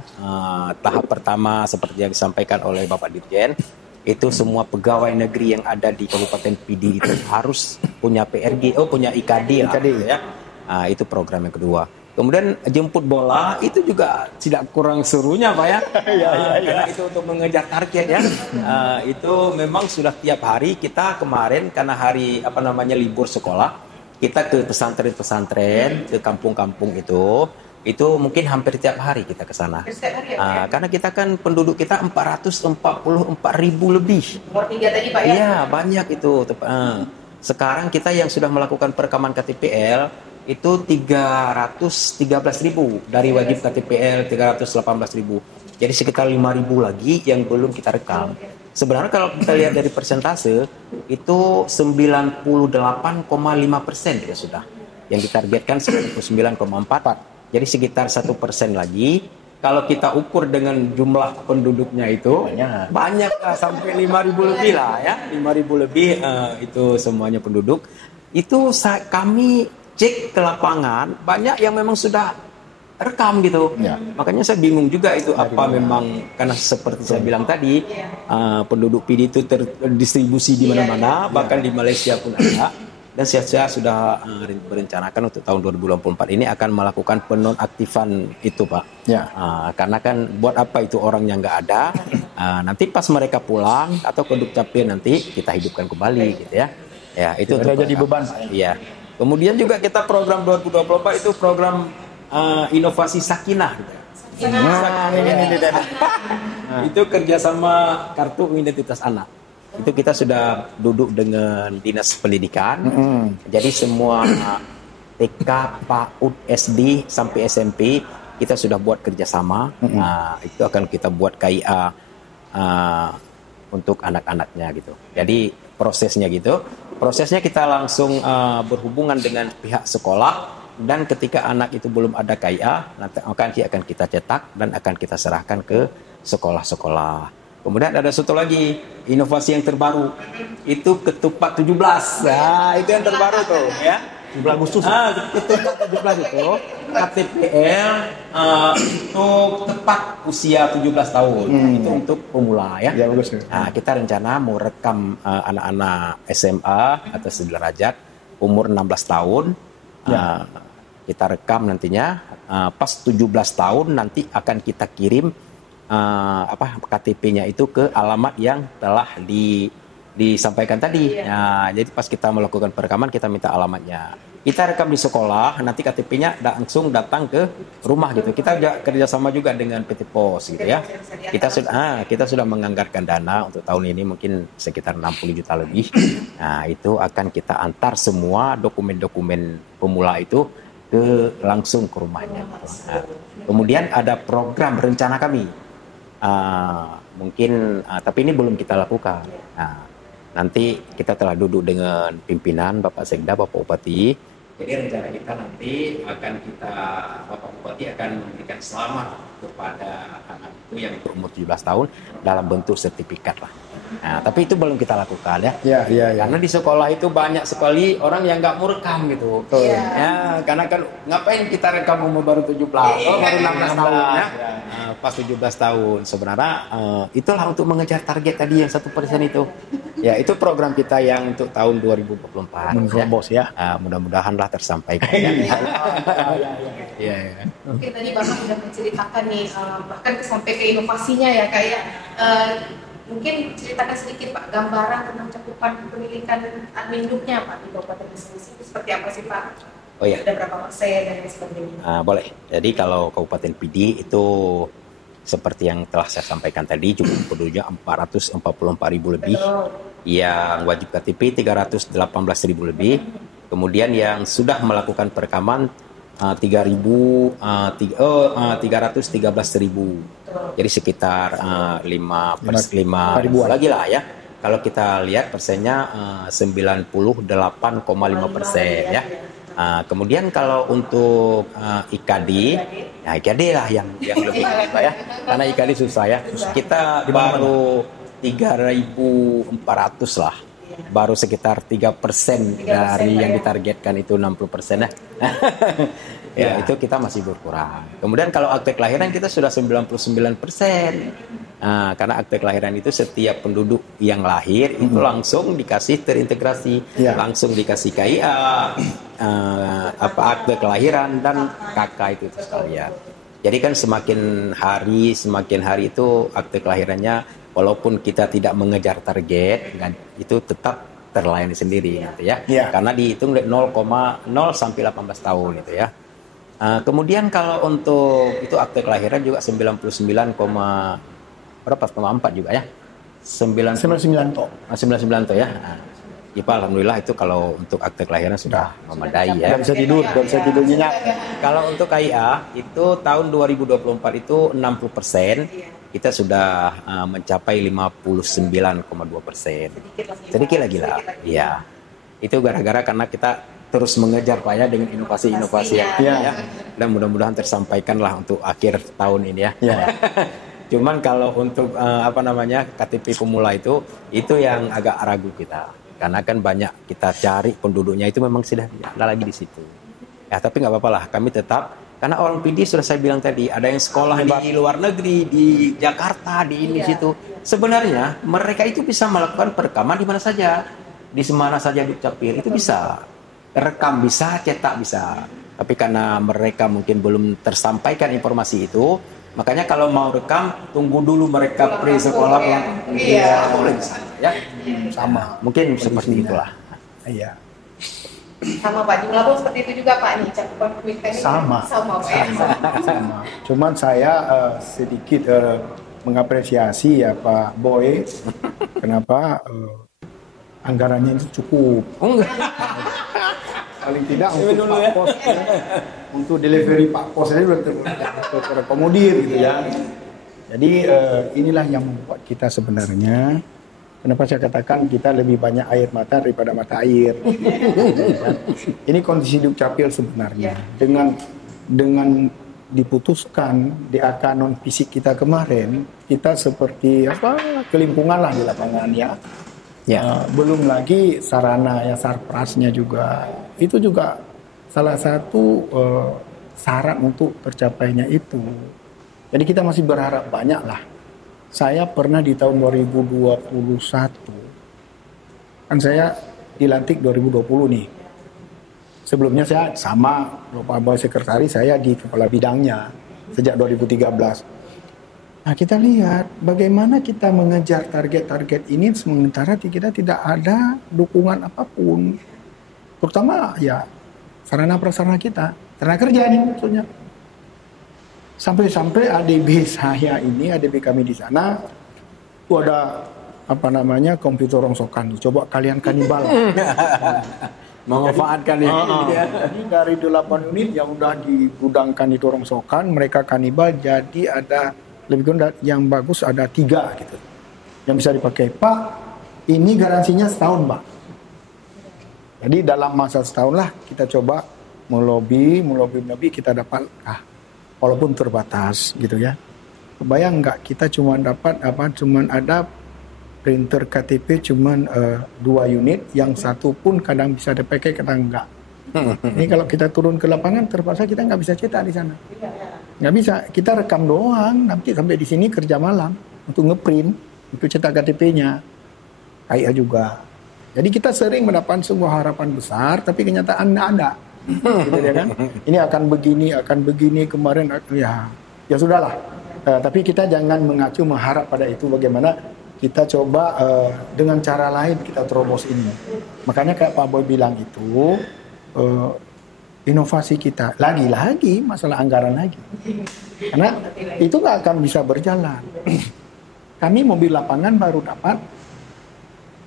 Tahap pertama seperti yang disampaikan oleh Bapak Dirjen, itu semua pegawai negeri yang ada di Kabupaten PD itu harus punya PRG, punya IKD lah, ya. Nah, itu program yang kedua. Kemudian jemput bola itu juga tidak kurang serunya Pak ya. Karena itu untuk mengejar target ya. Itu memang sudah tiap hari kita kemarin karena hari libur sekolah, kita ke pesantren-pesantren, ke kampung-kampung itu mungkin hampir tiap hari kita ke sana. Karena kita kan penduduk kita 444.000 lebih. Nomor 3 tadi Pak ya? Iya, banyak itu. Sekarang kita yang sudah melakukan perekaman KTPL itu 313.000 dari wajib KTPL 318.000. Jadi sekitar 5.000 lagi yang belum kita rekam. Sebenarnya kalau kita lihat dari persentase itu 98,5% ya sudah. Yang ditargetkan 99,4. Jadi sekitar 1% lagi. Kalau kita ukur dengan jumlah penduduknya itu banyak sampai 5.000 lebih lah ya. 5.000 lebih itu semuanya penduduk. Itu kami cek ke lapangan banyak yang memang sudah rekam gitu. Makanya saya bingung juga itu apa memang karena seperti saya bilang tadi penduduk PD itu terdistribusi di mana-mana bahkan di Malaysia pun ada. Dan saya sudah berencanakan untuk tahun 2024 ini akan melakukan penonaktifan itu Pak. Karena kan buat apa itu orang yang nggak ada, nanti pas mereka pulang atau ke Dukcapil nanti kita hidupkan kembali gitu ya. Ya itu jadi beban. Iya. Kemudian juga kita program 2024 itu program inovasi Sakinah. Itu kerjasama kartu identitas anak. Itu kita sudah duduk dengan Dinas Pendidikan. Jadi semua TK, PAUD, SD sampai SMP kita sudah buat kerjasama. Itu akan kita buat KIA untuk anak-anaknya gitu. Jadi prosesnya gitu. Prosesnya kita langsung berhubungan dengan pihak sekolah dan ketika anak itu belum ada KIA nanti akan kita cetak dan akan kita serahkan ke sekolah-sekolah. Kemudian ada satu lagi inovasi yang terbaru itu ketupat 17. Nah, itu yang terbaru tuh ya. 17 Agustus. Ketupat 17 itu KTPL untuk tepat usia 17 tahun. Itu untuk pemula ya. Bagus. Nah, kita rencana mau rekam anak-anak SMA atau sederajat umur 16 tahun. Kita rekam nantinya pas 17 tahun nanti akan kita kirim KTP-nya itu ke alamat yang telah disampaikan tadi. Jadi pas kita melakukan perekaman kita minta alamatnya. Kita rekam di sekolah, nanti KTP-nya langsung datang ke rumah gitu. Kita kerjasama juga dengan PT Pos gitu ya. Kita sudah menganggarkan dana untuk tahun ini mungkin sekitar 60 juta lebih. Nah itu akan kita antar semua dokumen-dokumen pemula itu langsung ke rumahnya. Nah, kemudian ada program rencana kami. Tapi ini belum kita lakukan. Nanti kita telah duduk dengan pimpinan Bapak Sekda, Bapak Bupati. Jadi rencana kita nanti Bapak Bupati akan memberikan selamat kepada anak itu yang berumur 17 tahun dalam bentuk sertifikat lah. Nah, tapi itu belum kita lakukan ya. Karena di sekolah itu banyak sekali orang yang nggak mau rekam gitu. Ya, karena kan ngapain kita rekam umur baru 17, baru 16 tahun ya. Pas 17 tahun sebenarnya itulah untuk mengejar target tadi yang 1% itu. Ya, itu program kita yang untuk tahun 2024. Bos ya. Mudah-mudahan lah tersampaikan. Mungkin tadi Bapak sudah menceritakan nih bahkan sampai ke inovasinya ya kayak mungkin ceritakan sedikit Pak gambaran tentang cakupan pendidikan adminduknya Pak di Kabupaten masing-masing itu seperti apa sih Pak? Ada berapa persen dan sebagainya? Boleh. Jadi kalau Kabupaten PD itu seperti yang telah saya sampaikan tadi jumlah penduduknya 444.000 lebih. Yang wajib KTP 318.000 lebih. Kemudian yang sudah melakukan perekaman 313.000. Jadi sekitar 5 ribuan lagi lah ya. Kalau kita lihat persennya 98,5% ya. Kemudian kalau untuk IKD, ya IKD lah yang lebih susah ya. Karena IKD susah ya. Kita baru 3.400 lah. Baru sekitar 3% dari yang ditargetkan itu 60% ya. Ya, itu kita masih berkurang. Kemudian kalau akte kelahiran kita sudah 99%. Karena akte kelahiran itu setiap penduduk yang lahir itu langsung dikasih terintegrasi, langsung dikasih KIA, akte kelahiran dan KK itu sekalian. Jadi kan semakin hari itu akte kelahirannya walaupun kita tidak mengejar target, itu tetap terlayani sendiri gitu ya. Karena dihitung dari 0,0 sampai 18 tahun gitu ya. Kemudian kalau untuk itu akte kelahiran juga 99,4 juga ya. 99 toh. 99 toh ya. Ya Pak, alhamdulillah itu kalau untuk akte kelahiran sudah memadai ya. Gak bisa tidur nyenyak. Kalau untuk KIA itu tahun 2024 itu 60%. Kita sudah mencapai 59,2%. Sedikit lagi lah. Iya. Itu gara-gara karena kita terus mengejar Pak ya dengan inovasi-inovasi yang ada ya. Dan mudah-mudahan tersampaikan lah untuk akhir tahun ini ya. Cuman kalau untuk KTP pemula itu yang agak ragu kita. Karena kan banyak kita cari penduduknya itu memang sudah ada lagi di situ. Ya tapi nggak apa-apa lah. Kami tetap karena orang PD sudah saya bilang tadi, ada yang sekolah di luar negeri, di Jakarta, di ini situ. Sebenarnya mereka itu bisa melakukan perekaman di mana saja, di mana saja Dukcapil itu bisa, rekam bisa, cetak bisa. Tapi karena mereka mungkin belum tersampaikan informasi itu, makanya kalau mau rekam tunggu dulu mereka pre-sekolah yang boleh bisa, ya. Sama, mungkin seperti itulah. Iya. Sama Pak, jumlah pun seperti itu juga Pak nih, cakupan pendidikan ini sama Pak ya? Sama. Cuman saya sedikit mengapresiasi ya Pak Boy, kenapa anggarannya itu cukup. Paling tidak untuk Pak Pos, untuk delivery Pak Pos ini sudah terakomodir gitu ya. Jadi inilah yang membuat kita sebenarnya. Kenapa saya katakan kita lebih banyak air mata daripada mata air. Ini kondisi Dukcapil sebenarnya. Dengan diputuskan di AK non fisik kita kemarin, kita seperti kelimpungan lah di lapangan ya. Belum lagi sarana ya sarprasnya juga. Itu juga salah satu syarat untuk tercapainya itu. Jadi kita masih berharap banyak lah. Saya pernah di tahun 2021, kan saya dilantik 2020 nih. Sebelumnya saya sama Pak Boy Sekretaris, saya di kepala bidangnya sejak 2013. Nah kita lihat bagaimana kita mengejar target-target ini sementara kita tidak ada dukungan apapun. Terutama ya sarana prasarana kita, sarana kerja nih maksudnya. Sampai-sampai ADB saya ini, ADB kami di sana, itu ada komputer rongsokan. Coba kalian kanibal. Memanfaatkan ini. Jadi dari 8 unit yang udah digudangkan itu rongsokan, mereka kanibal. Jadi ada lebih kurang yang bagus ada 3 gitu, yang bisa dipakai. Pak, ini garansinya setahun Pak. Jadi dalam masa setahun lah kita coba melobi kita dapat walaupun terbatas gitu ya. Kebayang nggak kita cuma dapat cuman ada printer KTP cuman 2 unit, yang satu pun kadang bisa dipakai kadang enggak. Ini kalau kita turun ke lapangan terpaksa kita nggak bisa cetak di sana. Nggak bisa, kita rekam doang, nanti sampai di sini kerja malam untuk ngeprint, untuk cetak KTP-nya. KIA juga. Jadi kita sering mendapat sebuah harapan besar, tapi kenyataan nggak ada. Gitu ya kan? Ini akan begini kemarin ya sudahlah. Tapi kita jangan mengacu mengharap pada itu. Bagaimana kita coba dengan cara lain kita terobos ini. Makanya kayak Pak Boy bilang itu inovasi kita lagi masalah anggaran lagi. Karena itu nggak akan bisa berjalan. Kami mobil lapangan baru dapat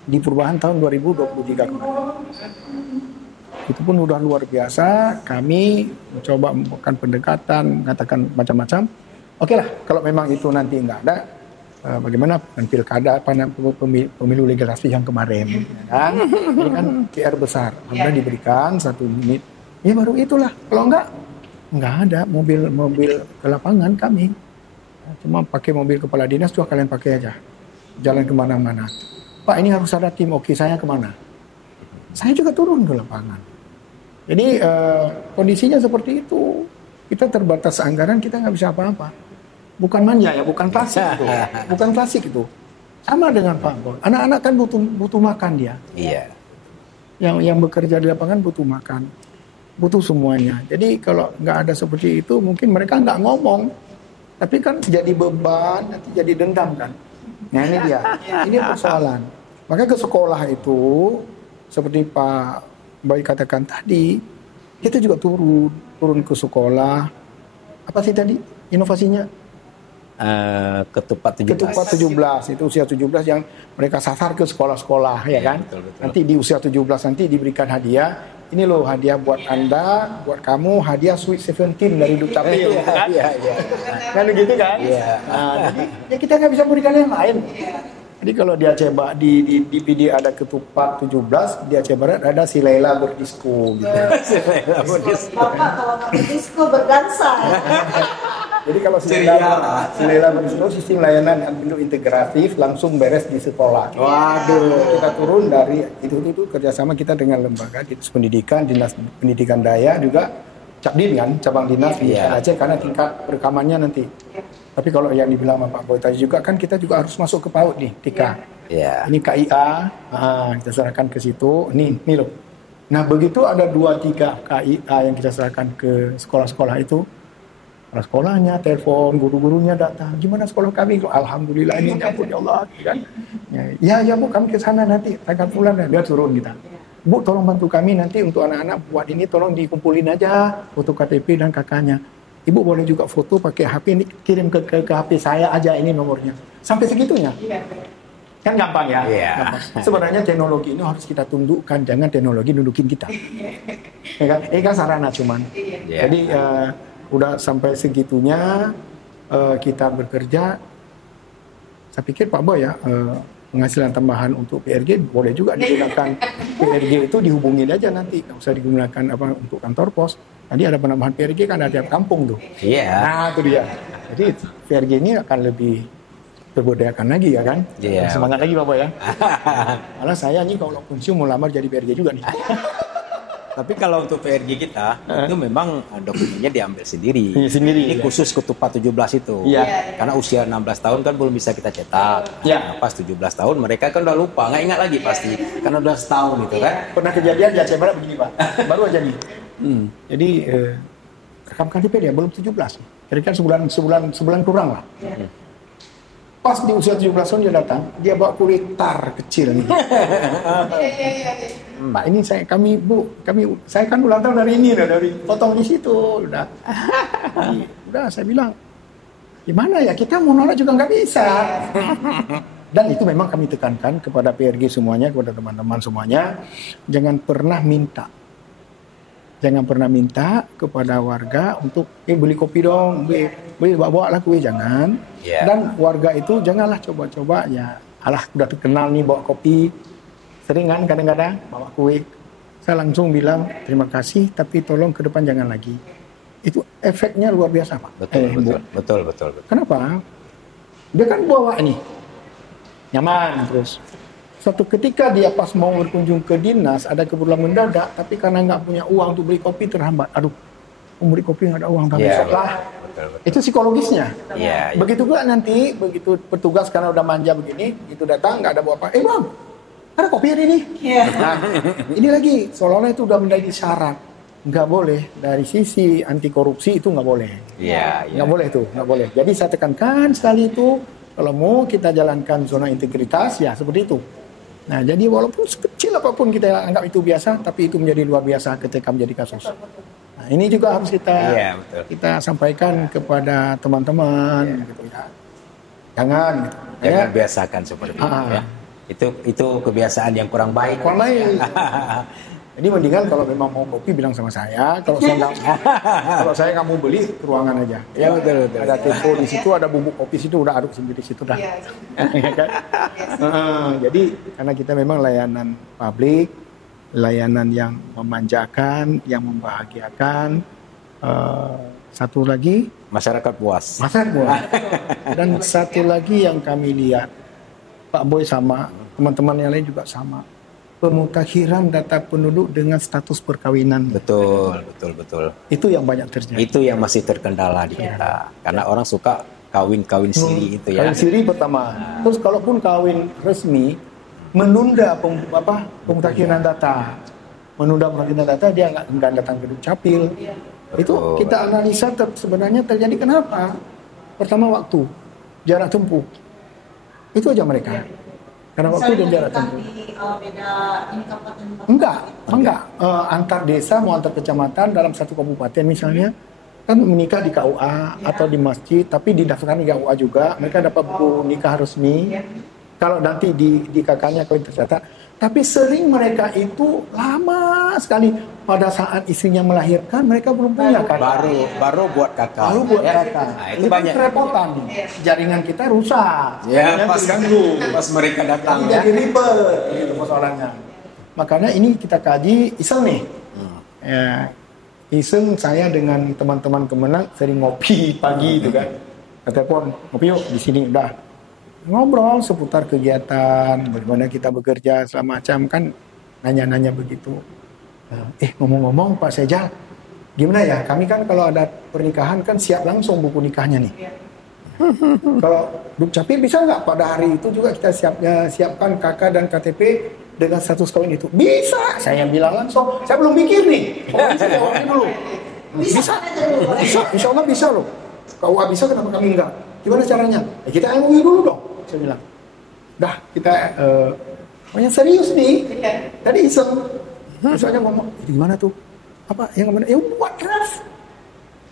di perubahan tahun 2023 kemarin. Itu pun udah luar biasa. Kami mencoba membuat pendekatan, mengatakan macam-macam. Oke lah, kalau memang itu nanti nggak ada, bagaimana pilkada pemilu legislatif yang kemarin, kan? Ini kan PR besar. Alhamdulillah diberikan 1 unit. Ya baru itulah. Kalau nggak ada mobil ke lapangan kami. Cuma pakai mobil kepala dinas tuh kalian pakai aja. Jalan kemana-mana. Pak, ini harus ada tim. Oke, saya kemana? Saya juga turun ke lapangan. Jadi kondisinya seperti itu. Kita terbatas anggaran, kita nggak bisa apa-apa. Bukan manja ya, bukan klasik itu. Bukan klasik itu. Sama dengan Pak Bol. Anak-anak kan butuh makan dia. Iya. Yang bekerja di lapangan butuh makan. Butuh semuanya. Jadi kalau nggak ada seperti itu, mungkin mereka nggak ngomong. Tapi kan jadi beban, nanti jadi dendam kan. Nah ini dia. Ini persoalan. Maka ke sekolah itu, seperti Pak Boy katakan tadi, kita juga turun ke sekolah. Apa sih tadi inovasinya? Ketupat 17. Ketupat 17 itu usia 17 yang mereka sasar ke sekolah-sekolah ya kan. Betul. Nanti di usia 17 nanti diberikan hadiah. Ini loh hadiah buat Anda, buat kamu hadiah Sweet 17 dari Dukcapil kan. Iya. Kan begitu kan? Iya. Nah, jadi ya kita nggak bisa berikan yang lain. Jadi kalau dia coba di PD ada ketupat 17, dia coba ada si Laila berdisco gitu. Bapak kalau nggak berdisco berdansa. Jadi kalau si Laila berdisco sistem layanan yang bentuk integratif langsung beres di sekolah. Waduh, kita turun dari itu kerjasama kita dengan lembaga dinas pendidikan, dinas pendidikan daya juga Capdin kan, cabang dinas di Aceh karena tingkat perekamannya nanti. Tapi kalau yang dibilang sama Pak Boy tadi juga kan kita juga harus masuk ke PAUD nih, TK. Ini KIA, kita serahkan ke situ. Nih loh. Nah begitu ada 2-3 KIA yang kita serahkan ke sekolah-sekolah itu. Sekolahnya, telepon, guru-gurunya datang. Gimana sekolah kami? Alhamdulillah ini nyampun ya Allah. Kan? Ya Bu kami ke sana nanti. Tanggal bulan dia turun kita. Bu tolong bantu kami nanti untuk anak-anak buat ini tolong dikumpulin aja foto KTP dan kakaknya. Ibu boleh juga foto pakai HP ini kirim ke HP saya aja ini nomornya. Sampai segitunya. Kan gampang ya. Gampang. Sebenarnya teknologi ini harus kita tundukkan, jangan teknologi nundukin kita. Ya kan? Ini kan sarana cuman. Jadi udah sampai segitunya kita bekerja. Saya pikir Pak Boy ya penghasilan tambahan untuk PRG boleh juga digunakan. PRG itu dihubungin aja nanti, nggak usah digunakan untuk kantor pos. Tadi ada penambahan PRG kan ada tiap kampung tuh. Nah itu dia. Jadi PRG ini akan lebih berbudayakan lagi ya kan. Semangat lagi Pak Boy ya. Malah saya nih kalau pensiun mau lamar jadi PRG juga nih. Tapi kalau untuk PRG kita itu memang dokumennya diambil sendiri. Ini khusus ketupat 17 itu. Karena usia 16 tahun kan belum bisa kita cetak. Nah, pas 17 tahun mereka kan udah lupa, nggak ingat lagi pasti. Karena udah setahun gitu kan. Pernah kejadian di Aceh Barat begini Pak. Baru aja nih. Jadi rekam KTP dia belum 17. Kira-kira sebulan kurang lah. Pas di usia 17 tahun dia datang, dia bawa kulit tar kecil nih. Mbak ini saya kan ulang tahun dari ini dari potong di situ udah. Jadi, udah saya bilang gimana ya kita mau nolak juga nggak bisa. Dan itu memang kami tekankan kepada PRG semuanya, kepada teman-teman semuanya, jangan pernah minta kepada warga untuk beli kopi dong, beli bawa lah kue, jangan. Dan warga itu janganlah coba-coba ya, alah udah terkenal nih bawa kopi, sering kan kadang-kadang bawa kue. Saya langsung bilang terima kasih, tapi tolong ke depan jangan lagi. Itu efeknya luar biasa Pak. Betul. Kenapa? Dia kan bawa nih, nyaman terus. Suatu ketika dia pas mau berkunjung ke dinas, ada keperluan mendadak, tapi karena nggak punya uang untuk beli kopi terhambat. Aduh, mau beli kopi nggak ada uang, tapi besok lah. Itu psikologisnya. Begitu juga nanti, begitu petugas karena udah manja begini, itu datang nggak ada bawa apa. Bang, ada kopi hari ini. Nah, ini lagi, seolah-olah itu udah menjadi syarat. Nggak boleh, dari sisi anti korupsi itu nggak boleh. Nggak boleh tuh, nggak boleh. Jadi saya tekankan sekali itu, kalau mau kita jalankan zona integritas, ya seperti itu. Nah, jadi walaupun sekecil apapun kita anggap itu biasa, tapi itu menjadi luar biasa ketika menjadi kasus. Nah, ini juga harus kita sampaikan kepada teman-teman, gitu ya. Jangan biasakan seperti itu. Ya. Itu kebiasaan yang kurang baik. Jadi mendingan kalau memang mau kopi bilang sama saya, kalau saya nggak mau beli ke ruangan aja. Ya betul. Ada tempo di situ, ada bubuk kopi situ, udah aduk sendiri situ dah. Iya. Ya kan? Jadi karena kita memang layanan publik, layanan yang memanjakan, yang membahagiakan. Satu lagi Masyarakat puas. Dan satu lagi yang kami lihat, Pak Boy sama teman-teman yang lain juga sama. Pemutakhiran data penduduk dengan status perkawinan. Betul. Itu yang banyak terjadi. Itu yang masih terkendala di kita. Karena orang suka kawin siri itu ya. Kawin siri pertama. Terus kalaupun kawin resmi, menunda pemutakhiran data. Menunda pemutakhiran data, dia nggak datang ke Dukcapil. Itu kita analisa sebenarnya terjadi kenapa? Pertama waktu, jarak tempuh. Itu aja mereka. Karena waktu dan jarak tempuh. Beda ini kabupaten. Enggak. Antar desa mau antar kecamatan dalam satu kabupaten misalnya kan menikah di KUA atau di masjid, tapi didaftarkan di KUA juga. Mereka dapat buku nikah resmi. Kalau nanti di kakaknya kawin tercatat. Tapi sering mereka itu lama sekali. Pada saat istrinya melahirkan, mereka belum punya kakak. Baru buat kakak. Nah, itu banyak kerepotan. Jaringan kita rusak. Ya, pas mereka datang jadi ribet gitu persoalannya. Makanya ini kita kaji iseng nih. Ya, iseng saya dengan teman-teman Kemenang sering ngopi pagi gitu kan. Telepon, ngopi yuk di sini udah. Ngobrol seputar kegiatan, bagaimana kita bekerja selama macam kan nanya-nanya begitu. Ngomong-ngomong Pak Sejal, gimana ya? Kami kan kalau ada pernikahan kan siap langsung buku nikahnya nih. Kalau Dukcapil bisa nggak pada hari itu juga kita siapkan KK dan KTP dengan status kawin itu? Bisa, saya bilang langsung. Saya belum mikir nih. Bisa jawabnya dulu. Bisa, insya Allah bisa loh. KUA bisa, kenapa kami enggak? Gimana caranya? Kita MOU dulu dong. Saya bilang, dah kita pokoknya serius nih. Tadi iseng, misalnya ngomong, gimana tuh? Apa yang mana? Buat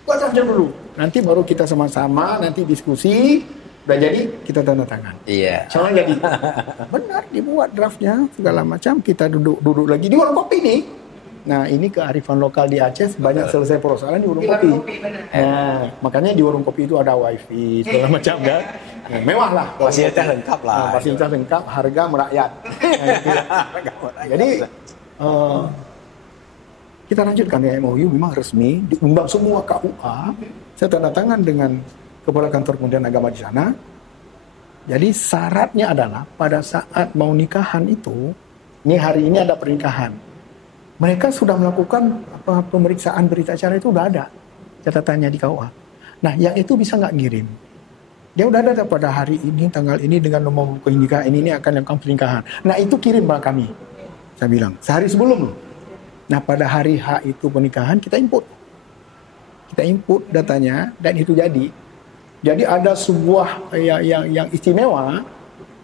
draftnya dulu. Nanti baru kita sama-sama nanti diskusi. Udah jadi kita tanda tangan. Iya. Soalnya jadi benar dibuat draftnya segala macam. Kita duduk lagi di warung kopi nih. Nah ini kearifan lokal di Aceh banyak selesai persoalan di warung kopi. Makanya di warung kopi itu ada wifi segala macam kan. Mewah lah. Fasilitas lengkap lah. Fasilitas lengkap, harga merakyat. Jadi kita lanjutkan ya MOU memang resmi diundang semua KUA. Saya tanda tangan dengan Kepala Kantor Kementerian Agama di sana. Jadi syaratnya adalah pada saat mau nikahan itu, ini hari ini ada pernikahan. Mereka sudah melakukan pemeriksaan berita acara itu udah ada catatannya di KUA. Nah, yang itu bisa nggak ngirim? Dia udah ada pada hari ini, tanggal ini dengan nomor pernikahan ini akan lakukan pernikahan. Nah, itu kirim ke kami. Saya bilang sehari sebelum loh. Nah, pada hari H itu pernikahan kita input. Kita input datanya dan itu jadi. Jadi ada sebuah yang istimewa,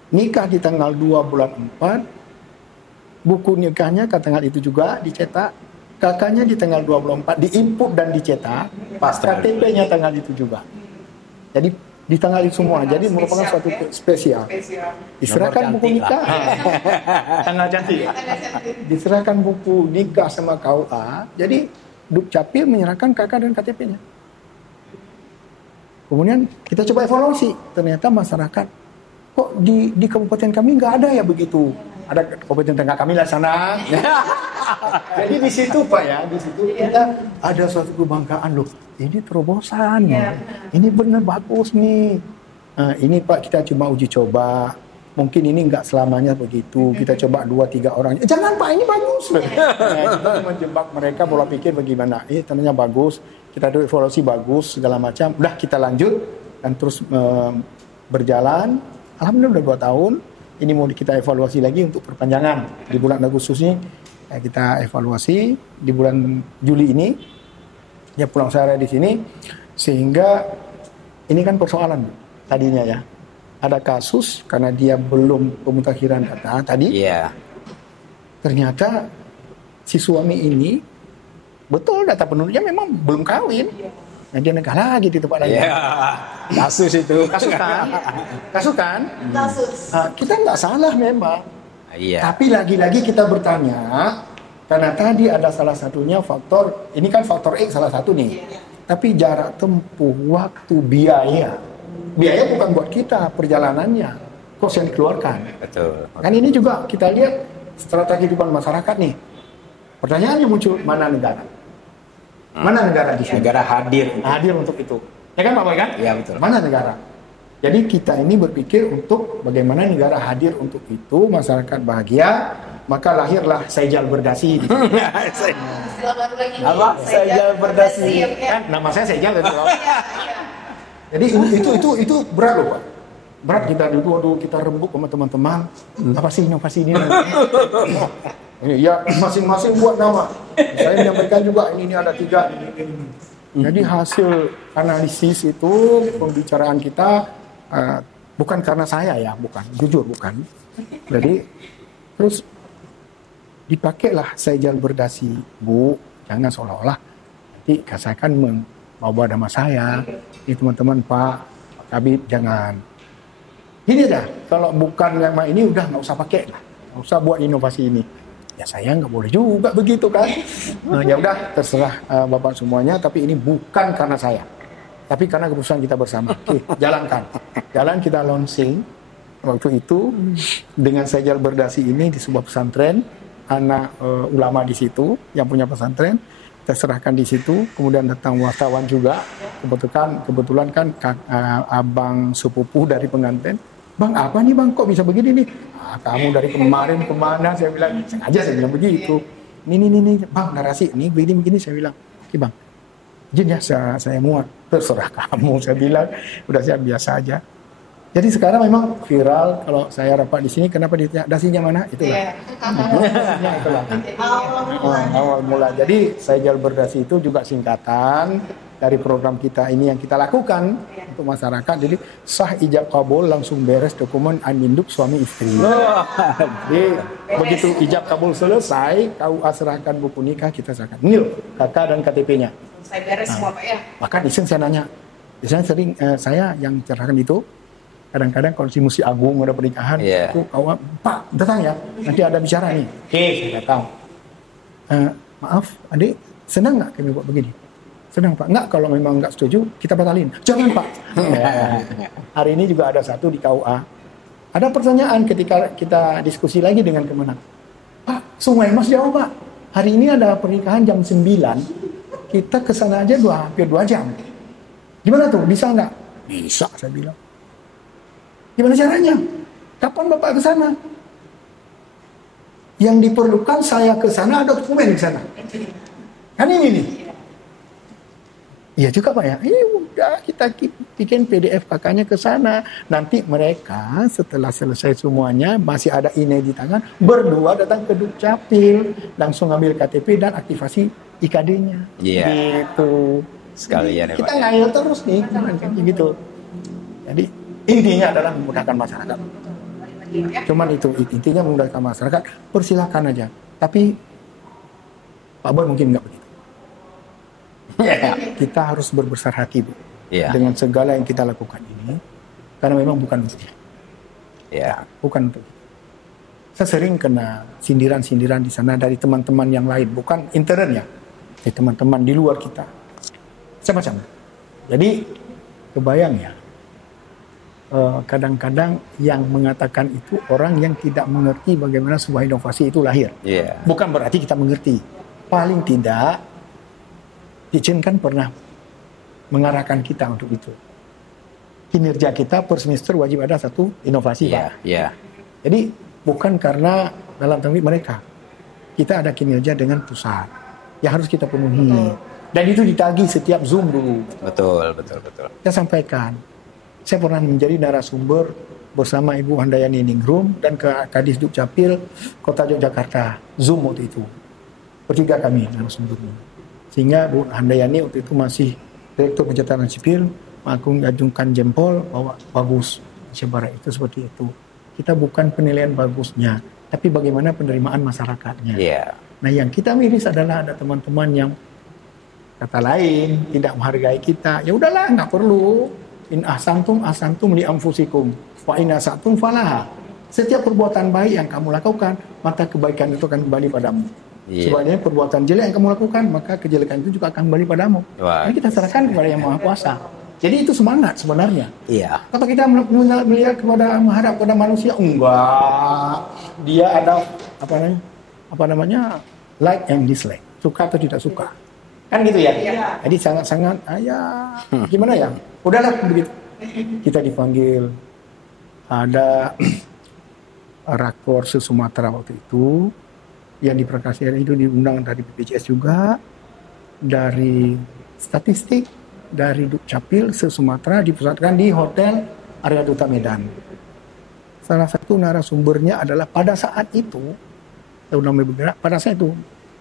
nikah di tanggal 2 bulan 4, buku nikahnya ke tanggal itu juga dicetak, kakaknya di tanggal 24 diinput dan dicetak, KTP-nya tanggal itu juga. Jadi di tanggal itu semua, jadi merupakan suatu spesial. Diserahkan buku nikah, tanggal cantik. Diserahkan buku nikah sama KUA, jadi Dukcapil menyerahkan KK dan KTP-nya. Kemudian kita coba evaluasi, ternyata masyarakat kok di kabupaten kami nggak ada ya begitu. Ada kabupaten tengah kami lah sana. Jadi di situ Pak ya, di situ kita ada suatu kebanggaan loh. Ini terobosan, ini benar bagus nih. Ini Pak kita cuma uji coba. Mungkin ini nggak selamanya begitu. Kita coba 2-3 orang. Jangan Pak, ini bagus. Kita menjebak mereka pola pikir bagaimana. Ternyata bagus. Kita ada evaluasi bagus segala macam. Udah kita lanjut dan terus berjalan. Alhamdulillah udah 2 tahun. Ini mau kita evaluasi lagi untuk perpanjangan di bulan Agustus ini. Kita evaluasi di bulan Juli ini. Ya pulang saya di sini sehingga ini kan persoalan tadinya ya. Ada kasus karena dia belum pemutakhiran data tadi. Iya. Ternyata si suami ini betul data penduduknya memang belum kawin. Nah dia nikah lagi di tempat lain. Iya. Kasus itu. Kasus kan? Kasus. Kita nggak salah memang. Iya. Tapi lagi-lagi kita bertanya, Karena tadi ada salah satunya faktor, ini kan faktor X salah satu nih. Tapi jarak tempuh, waktu, biaya. Biaya bukan buat kita, perjalanannya. Kos yang dikeluarkan. Betul. Kan ini juga kita lihat strategi kehidupan masyarakat nih. Pertanyaannya muncul, mana negara? Mana negara di sini? Negara hadir. Hadir untuk itu. Ya kan Pak Boy kan? Iya betul. Mana negara? Jadi kita ini berpikir untuk bagaimana negara hadir untuk itu, masyarakat bahagia, maka lahirlah Sejal Berdasi. Istilah baru lagi nih. Apa? Sejal Berdasi. Ya. Kan nama saya Sejal itu. Jadi itu berat loh Pak. Berat kita dulu kita rembuk sama teman-teman. Apa sih inovasi ini? Ya masing-masing buat nama. Saya menyampaikan juga ini ada 3. Jadi hasil analisis itu pembicaraan kita bukan karena saya ya, bukan, jujur bukan. Jadi terus dipakailah Sejal Berdasi, Bu, jangan seolah-olah nanti saya kan membawa nama saya. Ini teman-teman Pak Kabid jangan. Gini dah, kalau bukan nama ini udah nggak usah pakai lah, nggak usah buat inovasi ini. Ya saya nggak boleh juga begitu kan. Ya udah terserah Bapak semuanya, tapi ini bukan karena saya, tapi karena keputusan kita bersama. Oke, jalankan. Jalan kita launching waktu itu dengan Sejal Berdasi ini di sebuah pesantren, anak ulama di situ yang punya pesantren, kita serahkan di situ. Kemudian datang wartawan juga, kebetulan kan abang sepupu dari pengantin. Bang, apa nih bang, kok bisa begini nih? Kamu dari kemarin kemana? Saya bilang, sengaja saya bilang begitu. Ini bang, narasi ini begini saya bilang. Oke bang, izin ya saya muat. Terserah kamu, saya bilang. Udah saya biasa aja. Jadi sekarang memang viral. Kalau saya rapat di sini, kenapa ditanya dasinya mana? Itulah. Dasinya itulah. Awal mula. Jadi Sejal Berdasi itu juga singkatan dari program kita ini yang kita lakukan untuk masyarakat. Jadi sah ijab kabul langsung beres dokumen aninduk suami istri. Jadi begitu ijab kabul selesai, KUA serahkan buku nikah, kita serahkan nil KK dan KTP-nya. Saya beres semua Pak ya. Maka iseng saya nanya, biasanya sering saya yang cerahkan itu. Kadang-kadang kalau si Musi Agung ada pernikahan, itu KUA, Pak datang ya, nanti ada bicara nih. Oke, saya datang. Maaf, adik, senang nggak kami buat begini? Senang Pak, enggak, kalau memang enggak setuju kita batalin. Jangan Pak. Hari ini juga ada satu di KUA. Ada pertanyaan ketika kita diskusi lagi dengan Kemenang. Pak, Sungai Mas jawab Pak. Hari ini ada pernikahan jam 9. Kita kesana aja hampir 2 jam. Gimana tuh? Bisa enggak? Bisa, saya bilang. Gimana caranya? Kapan Bapak ke sana? Yang diperlukan saya ke sana ada dokumen di sana. Kan ini nih. Iya juga Pak ya. Udah kita bikin PDF kakaknya ke sana. Nanti mereka setelah selesai semuanya masih ada INE di tangan, berdua datang ke Dukcapil, langsung ambil KTP dan aktivasi IKD-nya. Iya. Gitu. Sekalian ya Pak. Kita ngayal terus nih, gitu. Jadi intinya adalah memudahkan masyarakat. Cuman itu intinya memudahkan masyarakat. Persilahkan aja. Tapi Pak Boy mungkin nggak begitu. Kita harus berbesar hati Bu, dengan segala yang kita lakukan ini, karena memang bukan untuk dia. Bukan untuk kita. Saya sering kena sindiran-sindiran di sana dari teman-teman yang lain, bukan intern ya, dari teman-teman di luar kita, macam-macam. Jadi kebayang ya, kadang-kadang yang mengatakan itu orang yang tidak mengerti bagaimana sebuah inovasi itu lahir. Bukan berarti kita mengerti, paling tidak Dijen kan pernah mengarahkan kita untuk itu. Kinerja kita per semester wajib ada satu inovasi Pak. Jadi bukan karena dalam tanggung mereka. Kita ada kinerja dengan pusat yang harus kita penuhi. Dan itu ditagih setiap Zoom dulu. Betul. Saya sampaikan. Saya pernah menjadi narasumber bersama Ibu Handayani Ningrum dan Kadis Dukcapil Kota Yogyakarta. Zoom waktu itu. Bertiga kami narasumbernya. Sehingga Bu Handayani waktu itu masih Direktur Pencatatan Sipil, aku ngajungkan jempol bahwa bagus Barat itu seperti itu. Kita bukan penilaian bagusnya, tapi bagaimana penerimaan masyarakatnya. Nah yang kita miris adalah ada teman-teman yang kata lain tidak menghargai kita. Ya udahlah, nggak perlu. In ahsantum li anfusikum wa in asatum falaha. Setiap perbuatan baik yang kamu lakukan, maka kebaikan itu akan kembali padamu. Iya. Sebenarnya perbuatan jelek yang kamu lakukan, maka kejelekan itu juga akan kembali padamu. Wah. Ini kita serahkan kepada Yang Maha Kuasa. Jadi itu semangat sebenarnya. Iya. Kalau kita melihat kepada menghadap kepada manusia, enggak. Dia ada apa namanya like and dislike, suka atau tidak suka, kan gitu ya. Iya. Jadi sangat-sangat gimana ya? Udahlah begitu. Kita dipanggil, ada rakor se-Sumatera waktu itu yang diperkasihkan itu, diundang dari BPJS juga, dari statistik, dari Dukcapil se-Sumatera, dipusatkan di Hotel Arya Duta Medan. Salah satu narasumbernya adalah pada saat itu, pada saat itu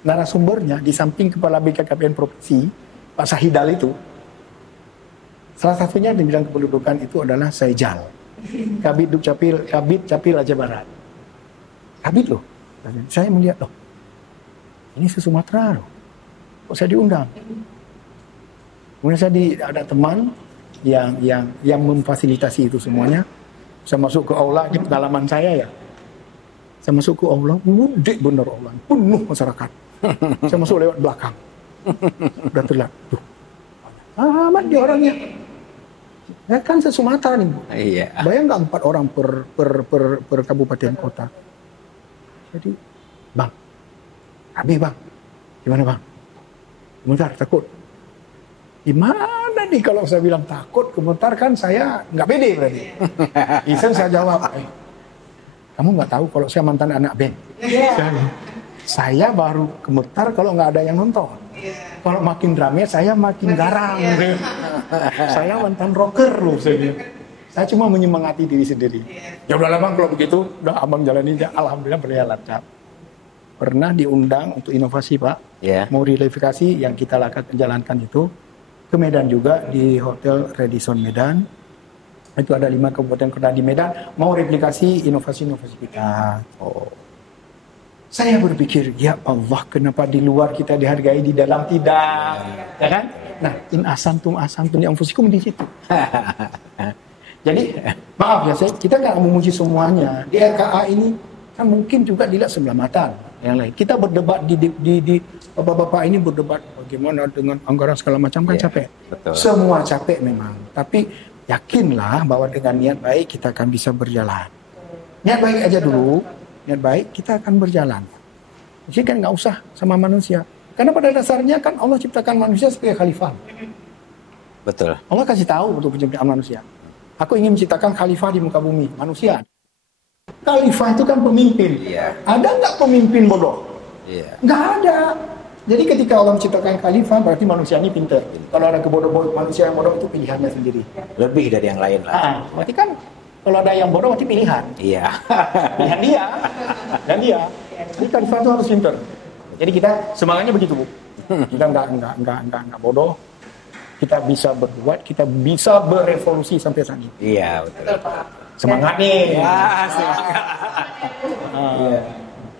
narasumbernya di samping Kepala BKKBN Provinsi, Pak Sahidal itu, salah satunya di bidang kependudukan itu adalah Saijal, Kabid Dukcapil, Kabid Capil Aceh Barat. Kabid loh. Saya melihat loh, ini se-Sumatera loh, kok saya diundang? Kemudian ada teman yang memfasilitasi itu semuanya. Saya masuk ke aula, ini pengalaman saya ya. Saya masuk ke aula, mudik bener aula, penuh masyarakat. Saya masuk lewat belakang, udah telat. Tuh, amat dia orangnya. Ya kan se-Sumatera nih, Bu. Iya. Bayang nggak 4 orang per kabupaten kota. Jadi, Bang, habis Bang, gimana Bang? Gemetar, takut. Gimana nih kalau saya bilang takut, gemetar kan saya nggak pede berarti. Iseng saya jawab, kamu nggak tahu kalau saya mantan anak band. Saya baru gemetar kalau nggak ada yang nonton. Kalau makin rame, saya makin garang. Saya mantan rocker loh, saya cuma menyemangati diri sendiri. Ya udahlah Bang, kalau begitu, udah Abang jalanin aja. Alhamdulillah berjalan lancar. Pernah diundang untuk inovasi Pak, mau relifikasi yang kita jalankan itu ke Medan juga, di Hotel Radisson Medan. Itu ada 5 kabupaten kota di Medan, mau replikasi inovasi-inovasi kita. Saya berpikir, ya Allah, kenapa di luar kita dihargai, di dalam tidak, ya kan? Nah, in asantum yang fusikum di situ. Jadi, maaf ya, kita nggak memuji semuanya. Di RKA ini kan mungkin juga dilihat sebelah mata yang lain. Kita berdebat di bapak-bapak ini berdebat bagaimana dengan anggaran segala macam kan capek. Betul. Semua capek memang. Tapi yakinlah bahwa dengan niat baik kita akan bisa berjalan. Niat baik aja dulu, niat baik kita akan berjalan. Jadi kan nggak usah sama manusia. Karena pada dasarnya kan Allah ciptakan manusia sebagai khalifah. Betul. Allah kasih tahu untuk penciptaan manusia. Aku ingin menciptakan khalifah di muka bumi, manusia. Khalifah itu kan pemimpin. Iya. Ada nggak pemimpin bodoh? Iya. Nggak ada. Jadi ketika Allah menciptakan khalifah, berarti manusia ini pintar. Kalau ada kebodohan manusia yang bodoh itu pilihannya sendiri. Lebih dari yang lain lah. Berarti kan kalau ada yang bodoh berarti pilihan. Iya. Pilihan dia. Dan dia. Jadi khalifah itu harus pintar. Jadi kita semangatnya begitu, Bu. Kita nggak bodoh. Kita bisa berbuat, kita bisa berevolusi sampai saat ini. Iya, betul. Semangat nih. Semangat. Iya.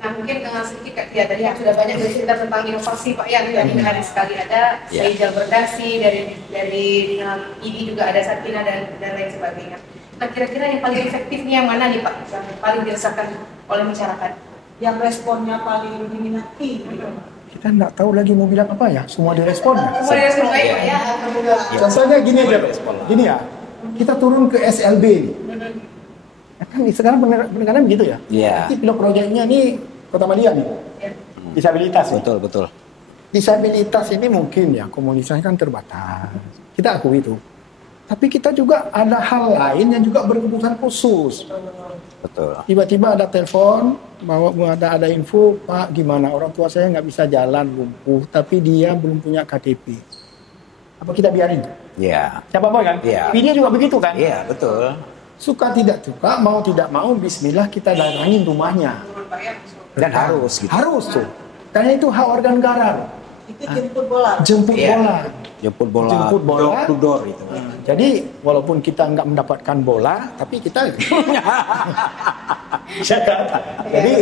Nah mungkin dengan sedikit ya tadi sudah banyak cerita tentang inovasi Pak Yan, tadi menarik sekali, ada Saijal Berdasi, dari ini juga ada Satina dan lain sebagainya. Nah kira-kira yang paling efektifnya yang mana nih Pak, yang paling dirasakan oleh masyarakat? Yang responnya paling diminati. Kita nggak tahu lagi mau bilang apa ya, semua direspon. Semua direspon baik Pak ya. Contohnya gini aja, gini ya, kita turun ke SLB nih. Ya kan sekarang pendengaran begitu ya. Iya. Nanti pilot proyeknya nih Kota Madia nih. Disabilitas. Betul. Disabilitas ini mungkin ya komunikasinya kan terbatas. Kita akui itu. Tapi kita juga ada hal lain yang juga berkebutuhan khusus. Betul. Tiba-tiba ada telepon, bahwa ada info, Pak gimana orang tua saya nggak bisa jalan, lumpuh, tapi dia belum punya KTP. Apa kita biarin? Iya. Siapa boy kan? Iya. Dia juga begitu kan? Iya, betul. Suka tidak suka, mau tidak mau, bismillah kita datangin rumahnya. Dan harus gitu. Harus tuh. Karena itu hak warga negara. Itu jemput bola. Jemput Iya. bola. Jemput bola. Jemput bola. Door to door gitu. Jadi walaupun kita nggak mendapatkan bola, tapi kita bisa kan? Jadi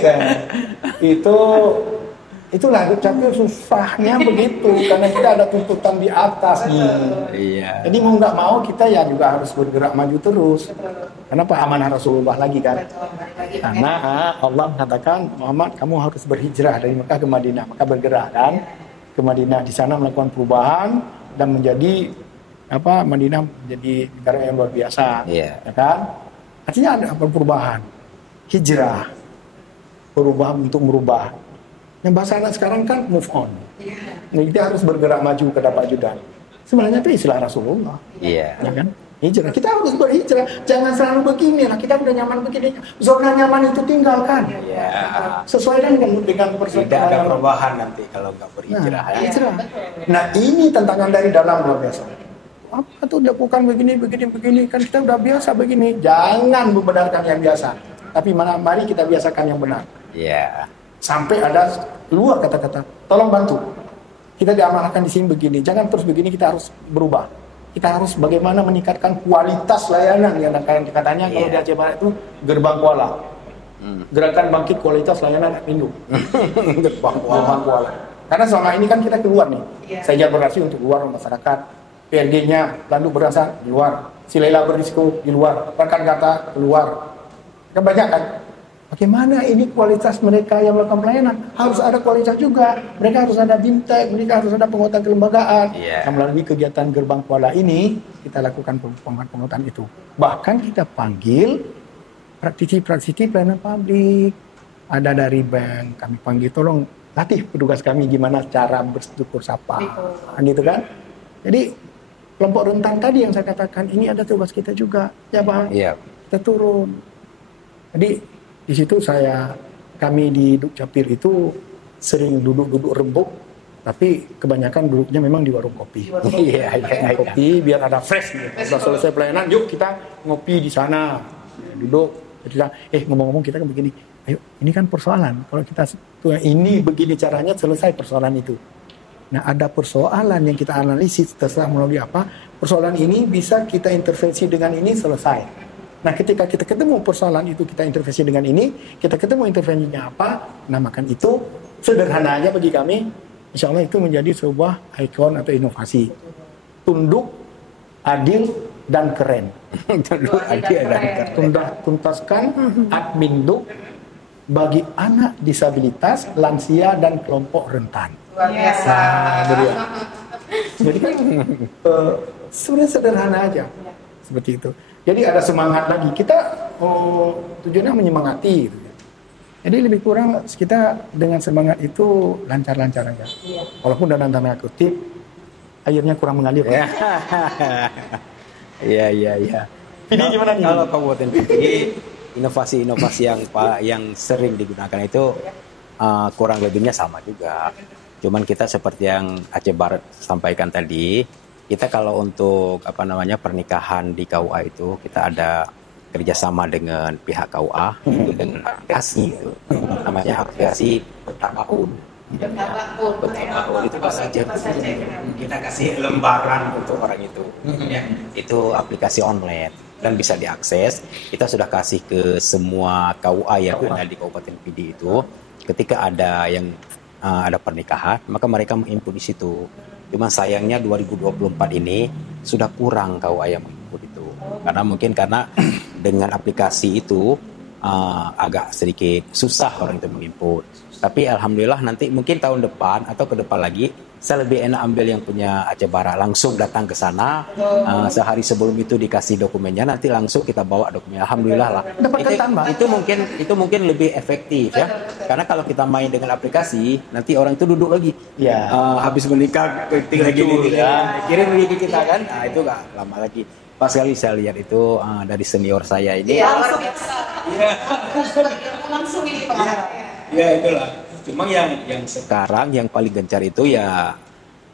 itulah Dukcapil susahnya begitu karena kita ada tuntutan di atas nih. Iya. Jadi mau nggak mau kita ya juga harus bergerak maju terus. Kenapa amanah Rasulullah lagi kan? Betul, balik lagi, Pak, Karena Allah mengatakan Muhammad kamu harus berhijrah dari Mekah ke Madinah, maka bergerak kan ke Madinah, di sana melakukan perubahan dan menjadi Madinah menjadi negara yang luar biasa, Iya. ya kan? Artinya ada perubahan, hijrah, perubahan untuk merubah. Yang bahasa anak sekarang kan move on. Nah, kita harus bergerak maju ke dapat judan. Sebenarnya itu istilah Rasulullah, Iya. ya kan? Hijrah. Kita harus berhijrah. Jangan selalu begini lah. Kita udah nyaman begini. Zona nyaman itu tinggalkan. Iya. Sesuai dengan Tidak ada persoalan. perubahan nanti kalau nggak berhijrah. Nah, ya. hijrah. Nah, ini tantangan dari dalam luar biasa. Apa tuh lakukan begini kan kita udah biasa begini. Jangan membenarkan yang biasa. Tapi mari kita biasakan yang benar. Iya. Sampai ada keluar kata-kata, tolong bantu. Kita diamanahkan di sini begini. Jangan terus begini, kita harus berubah. Kita harus bagaimana meningkatkan kualitas layanan yang katanya kalau di Aceh Barat itu gerbang kuala. Gerakan bangkit kualitas layanan Indo. Gerbang kuala. Karena selama ini kan kita keluar nih. Saya berorasi untuk luar masyarakat. PLD-nya Landuk Berasa di luar. Silela berisiko di luar. Rekan kata keluar. Kan banyak kan? Bagaimana ini kualitas mereka yang melakukan pelayanan? Harus ada kualitas juga. Mereka harus ada bimtek, mereka harus ada penguatan kelembagaan. Yeah. Yang melalui kegiatan gerbang kuala ini, kita lakukan penguatan itu. Bahkan kita panggil praktisi-praktisi pelayanan publik. Ada dari bank, kami panggil, tolong latih petugas kami gimana cara bersyukur sapa. Gitu kan? Jadi kelompok rentan tadi yang saya katakan, ini ada tugas kita juga. Ya Bang, Iya. kita turun. Jadi di situ kami di Dukcapil itu sering duduk-duduk rembuk, tapi kebanyakan duduknya memang di warung kopi. Iya. Kopi biar ada fresh. Sudah selesai pelayanan, yuk kita ngopi di sana. Duduk, kita ngomong-ngomong kita kan begini. Ayo, ini kan persoalan. Kalau kita ini begini caranya selesai persoalan itu. Nah, ada persoalan yang kita analisis terserah melalui apa. Persoalan ini bisa kita intervensi dengan ini selesai. Nah, ketika kita ketemu persoalan itu, kita intervensi dengan ini, kita ketemu intervensinya apa, namakan itu sederhana aja bagi kami, insya Allah itu menjadi sebuah ikon atau inovasi. Tunduk, adil, dan keren. Tunduk, adil, dan keren. Tuntaskan adminduk bagi anak disabilitas, lansia, dan kelompok rentan. Luar biasa. Jadi kan sebenarnya sederhana aja. Seperti itu. Jadi ada semangat lagi. Kita tujuannya menyemangati. Gitu. Jadi lebih kurang kita dengan semangat itu lancar-lancar aja. Walaupun dalam tanda kutip airnya kurang mengalir. Iya. Ini gimana nih? Kalau Kabupaten Pidi, inovasi-inovasi yang sering digunakan itu kurang lebihnya sama juga. Cuman kita seperti yang Aceh Barat sampaikan tadi, kita kalau untuk pernikahan di KUA itu kita ada kerjasama dengan pihak KUA dengan aplikasi itu namanya aplikasi Bertahun. Itu pas saja kita kasih lembaran untuk orang itu. Ya, itu aplikasi online dan bisa diakses. Kita sudah kasih ke semua KUA yang ada di Kabupaten Pidi itu. Ketika ada ada pernikahan, maka mereka menginput di situ. Cuma sayangnya 2024 ini sudah kurang KUA yang menginput itu. Karena dengan aplikasi itu agak sedikit susah orang itu menginput. Tapi alhamdulillah nanti mungkin tahun depan atau ke depan lagi saya lebih enak ambil yang punya Aceh Barat, langsung datang ke sana. Sehari sebelum itu dikasih dokumennya, nanti langsung kita bawa dokumennya. Alhamdulillah lah. Itu mungkin lebih efektif ya. Karena kalau kita main dengan aplikasi, nanti orang itu duduk lagi. Ya. Habis menikah ketik lagi kirim lagi ke kita kan. Nah, itu nggak lama lagi. Pas kali saya lihat itu dari senior saya ini. Langsung ini Pak. Ya itulah. Cuma yang sekarang yang paling gencar itu ya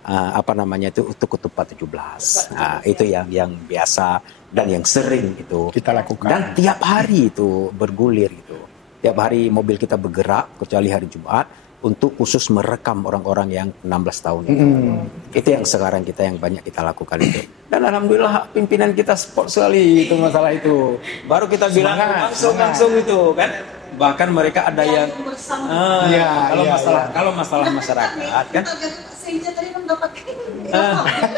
itu untuk ketupat 17. Nah, itu yang biasa dan yang sering itu kita lakukan. Dan tiap hari itu bergulir gitu. Tiap hari mobil kita bergerak kecuali hari Jumat untuk khusus merekam orang-orang yang 16 tahun itu. Itu yang sekarang yang banyak kita lakukan itu. Dan alhamdulillah pimpinan kita support sekali itu masalah itu. Baru kita bilang langsung itu kan. Bahkan mereka ada yang kalau masalah masyarakat kan.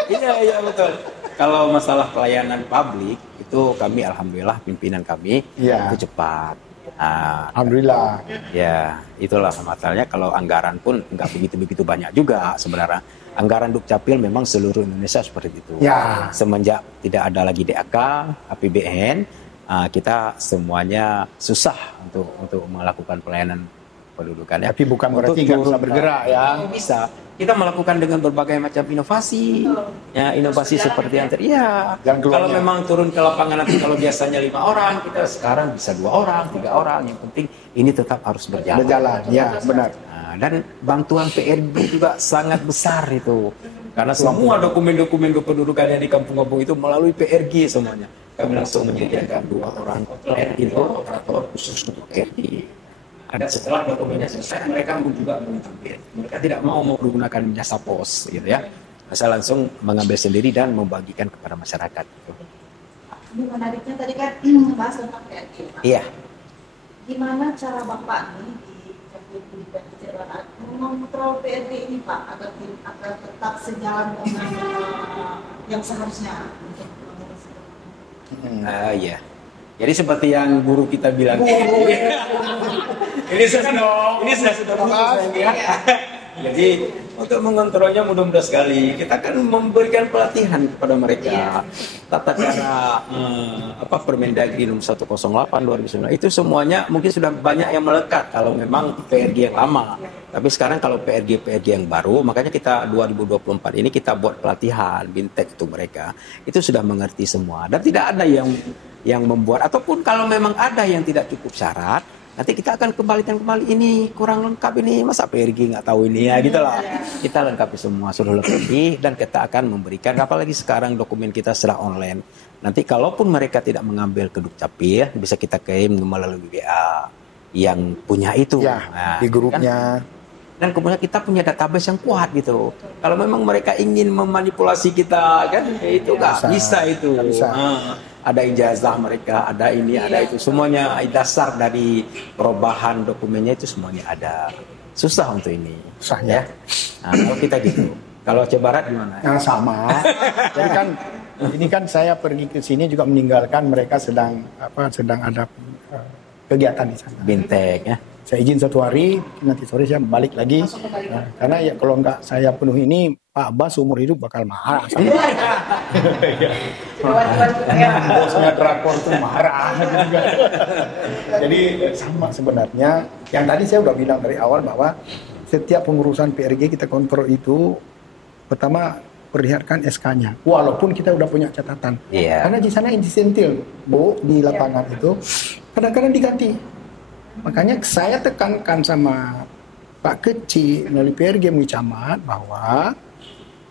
Iya betul. Kalau masalah pelayanan publik itu itu kami alhamdulillah pimpinan kami Iya. itu cepat. Nah, Alhamdulillah. ya itulah masalahnya kalau anggaran pun nggak begitu banyak juga sebenarnya. Anggaran Dukcapil memang seluruh Indonesia seperti itu. Ya. Semenjak tidak ada lagi DAK, APBN, kita semuanya susah untuk melakukan pelayanan pendudukan ya. Tapi bukan berarti nggak bisa bergerak ya. Bisa. Kita melakukan dengan berbagai macam inovasi, ya inovasi seperti yang tadi. Ya. Yang keluarnya. Kalau memang turun ke lapangan nanti kalau biasanya 5 orang, kita sekarang bisa 2 orang, 3 orang. Yang penting ini tetap harus berjalan. Berjalan, ya benar. Nah, dan bantuan PRG juga sangat besar itu. Karena semua dokumen-dokumen kependudukan yang di kampung-kampung itu melalui PRG semuanya. Kami langsung menyediakan 2 orang itu operator khusus untuk PRG. Ada setelah dokumennya selesai, mereka juga mengambil. Mereka tidak mau menggunakan jasa pos, gitu ya. Saya langsung mengambil sendiri dan membagikan kepada masyarakat. Gitu. Ini menariknya tadi kan bahas tentang PRG. Pak. Iya. Gimana cara Bapak nih di Pendidikan Kecerdasan mengontrol PRG ini Pak agar tetap sejalan dengan yang seharusnya untuk Iya. Jadi seperti yang guru kita bilang. Ini sudah bagus ya. Jadi untuk mengontrolnya mudah-mudahan sekali. Kita akan memberikan pelatihan kepada mereka. Tata cara Permendagri nomor 108/2009 itu semuanya mungkin sudah banyak yang melekat kalau memang PRG yang lama. Tapi sekarang kalau PRG yang baru, makanya kita 2024 ini kita buat pelatihan bintek itu mereka. Itu sudah mengerti semua dan tidak ada yang membuat ataupun kalau memang ada yang tidak cukup syarat, nanti kita akan kembalikan kembali ini kurang lengkap ini, masa PRG nggak tahu ini ya gitulah. Kita lengkapi semua sudah lengkapi dan kita akan memberikan, apalagi sekarang dokumen kita secara online. Nanti kalaupun mereka tidak mengambil ke Dukcapil, bisa kita kirim melalui WA yang punya itu. Ya, di grupnya. Kan? Dan kemudian kita punya database yang kuat gitu. Kalau memang mereka ingin memanipulasi kita kan, itu nggak bisa itu. Bisa. Ada ijazah mereka, ada ini, ada itu. Semuanya dasar dari perubahan dokumennya itu semuanya ada. Susah untuk ini. Susah ya. Nah, kalau kita gitu. Kalau Aceh Barat gimana? Yang sama. Jadi kan ini kan saya pergi ke sini juga meninggalkan mereka sedang ada kegiatan di sana. Bintek ya. Saya izin 1 hari, nanti sore saya balik lagi. Karena ya kalau nggak saya penuh ini, Pak Bas umur hidup bakal marah. Bosnya drakor tuh marah. Jadi sama sebenarnya. Yang tadi saya udah bilang dari awal bahwa setiap pengurusan PRG kita kontrol itu, pertama perlihatkan SK-nya. Walaupun kita udah punya catatan. Yeah. Karena di sana insidentil, Bu, di lapangan itu kadang-kadang diganti. Makanya saya tekankan sama Pak Kecil melalui PRG Camat bahwa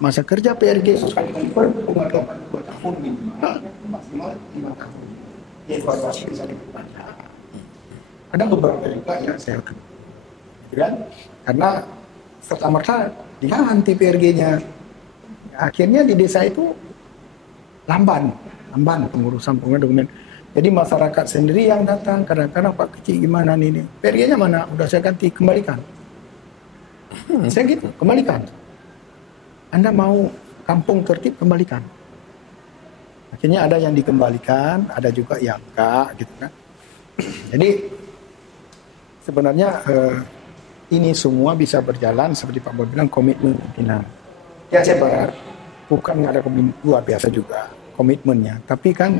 masa kerja PRG sekali per 2 tahun minimal, maksimal 5 tahun. Evaluasi bisa diperpanjang. Ada beberapa juga yang saya lakukan. Kan? Karena serta-merta diganti PRG-nya. Akhirnya di desa itu lamban pengurusan dokumen. Jadi masyarakat sendiri yang datang, kadang-kadang Pak Kecil gimana nih, PRG-nya mana? Udah saya ganti, kembalikan. Saya gitu, kembalikan. Anda mau kampung tertib, kembalikan. Akhirnya ada yang dikembalikan, ada juga yang enggak, gitu kan. Jadi sebenarnya ini semua bisa berjalan seperti Pak Bob bilang, komitmen pimpinan. Ya Aceh Barat bukan nggak ada komitmen luar biasa juga komitmennya, tapi kan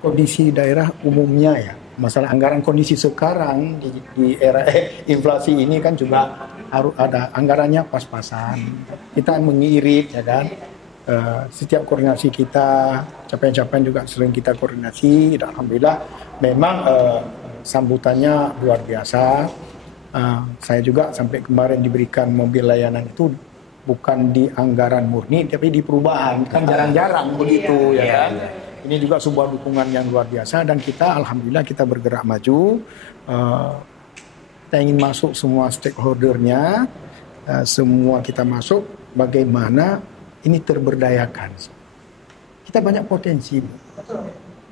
kondisi daerah umumnya ya, masalah anggaran kondisi sekarang di era inflasi ini kan juga harus ada anggarannya pas-pasan. Kita mengirit ya kan, setiap koordinasi kita, capaian-capaian juga sering kita koordinasi. Dan alhamdulillah memang sambutannya luar biasa. Saya juga sampai kemarin diberikan mobil layanan itu bukan di anggaran murni tapi di perubahan, kan jarang-jarang begitu ya kan. Ini juga sebuah dukungan yang luar biasa dan kita alhamdulillah kita bergerak maju. Kita ingin masuk semua stakeholdernya, semua kita masuk bagaimana ini terberdayakan. Kita banyak potensi,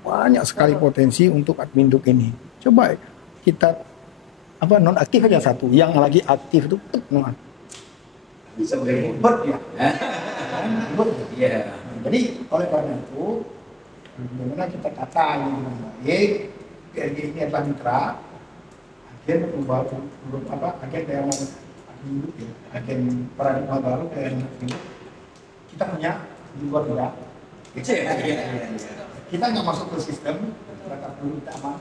banyak sekali potensi untuk Adminduk ini. Coba kita non aktif aja satu, yang lagi aktif itu non aktif. Bisa ribet ya. Jadi oleh karena itu Bagaimana kita tata ini dengan baik, PRG ini adalah mitra, agen agen daerah hidup ya, agen paradigma baru daerah hidup. Kita punya di luar negara. Kita nggak masuk ke sistem, mereka perlu utama.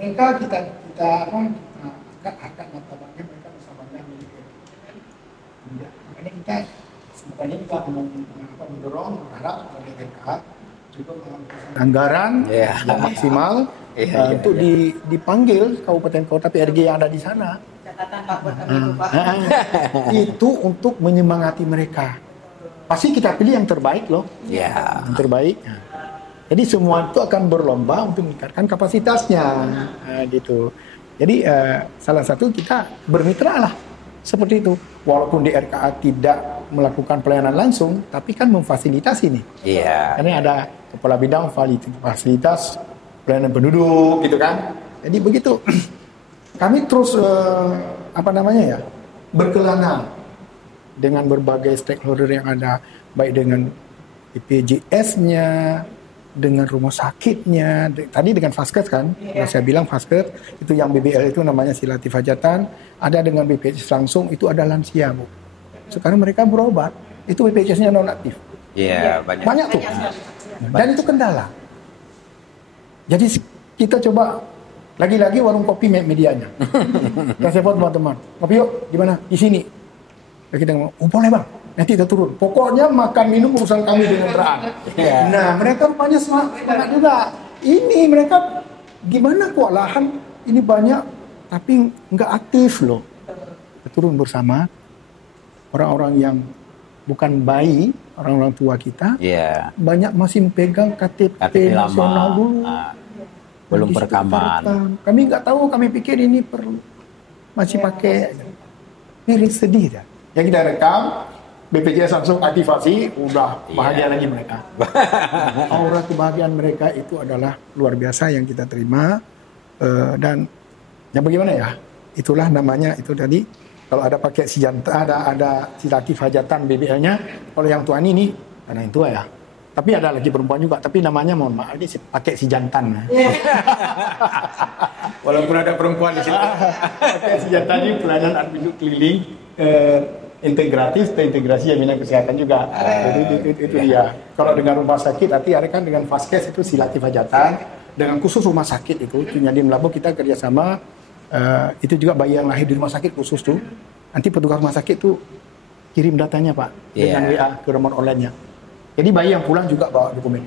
Mereka kita angkat harkat martabatnya mereka bersama-sama milik. Makanya kita sebenarnya juga mendorong berharap kepada RKA juga anggaran yang maksimal untuk dipanggil kabupaten kota PRG yang ada di sana. Catatan Pak buat kami itu Pak. Itu untuk menyemangati mereka. Pasti kita pilih yang terbaik loh. Yang terbaik. Jadi semua itu akan berlomba untuk meningkatkan kapasitasnya, gitu. Jadi salah satu kita bermitra lah seperti itu. Walaupun di RKA tidak melakukan pelayanan langsung, tapi kan memfasilitasi nih. Karena ada kepala bidang fasilitas pelayanan penduduk, gitu kan. Jadi begitu. Kami terus berkelana dengan berbagai stakeholder yang ada, baik dengan BPJS-nya, dengan rumah sakitnya, tadi dengan Faskes kan, saya bilang Faskes itu yang BBL itu namanya Silatif Hajatan, ada dengan BPJS langsung itu ada lansia Bu. Sekarang mereka berobat, itu BPJS-nya non-aktif. Banyak tuh, dan itu kendala. Jadi kita coba lagi-lagi warung kopi medianya. Dan saya buat teman-teman, kopi yuk di mana? Di sini. Dan kita ngomong, boleh bang. Nanti kita turun. Pokoknya makan minum urusan kami dengan terang. Nah, mereka rupanya semangat juga. Ini mereka gimana kok lahan ini banyak tapi nggak aktif loh. Kita turun bersama orang-orang yang bukan bayi, orang-orang tua kita. Banyak masih pegang KTP nasional dulu. Belum berekaman. Kami nggak tahu, kami pikir ini perlu masih pakai. Ini sedih dah. Yang kita rekam BPJS langsung aktivasi, udah bahagia lagi mereka. Aura kebahagiaan mereka itu adalah luar biasa yang kita terima. Dan ya bagaimana ya, itulah namanya itu tadi. Kalau ada pakai ada Silatif Hajatan BBL-nya, kalau yang tua ini karena yang tua ya. Tapi ada lagi perempuan juga, tapi namanya mohon maaf ini pakai si jantan. Walaupun ada perempuan di sini. Pakai si jantan ini pelayanan admin keliling. Terintegrasi jaminan kesehatan juga. Jadi itu dia. Kalau dengan rumah sakit, artinya kan dengan Faskes itu Silatif Hajatan. Dengan khusus rumah sakit itu Nyadi Melabu kita kerjasama. Itu juga bayi yang lahir di rumah sakit khusus tuh. Nanti petugas rumah sakit tuh kirim datanya Pak dengan WA ke nomor online-nya. Jadi bayi yang pulang juga bawa dokumen.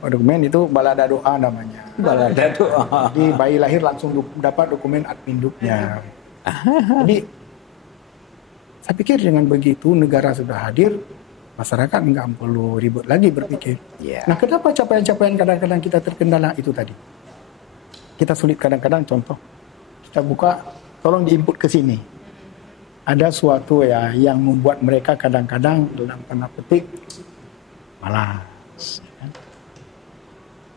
Dokumen itu balada doa namanya. Balada doa. Jadi bayi lahir langsung dapat dokumen adminduknya. Jadi saya pikir dengan begitu negara sudah hadir, masyarakat nggak perlu ribut lagi berpikir. Nah, kenapa capaian-capaian kadang-kadang kita terkendala itu tadi? Kita sulit kadang-kadang, contoh kita buka, tolong diinput ke sini. Ada suatu ya yang membuat mereka kadang-kadang dalam tanda petik malas.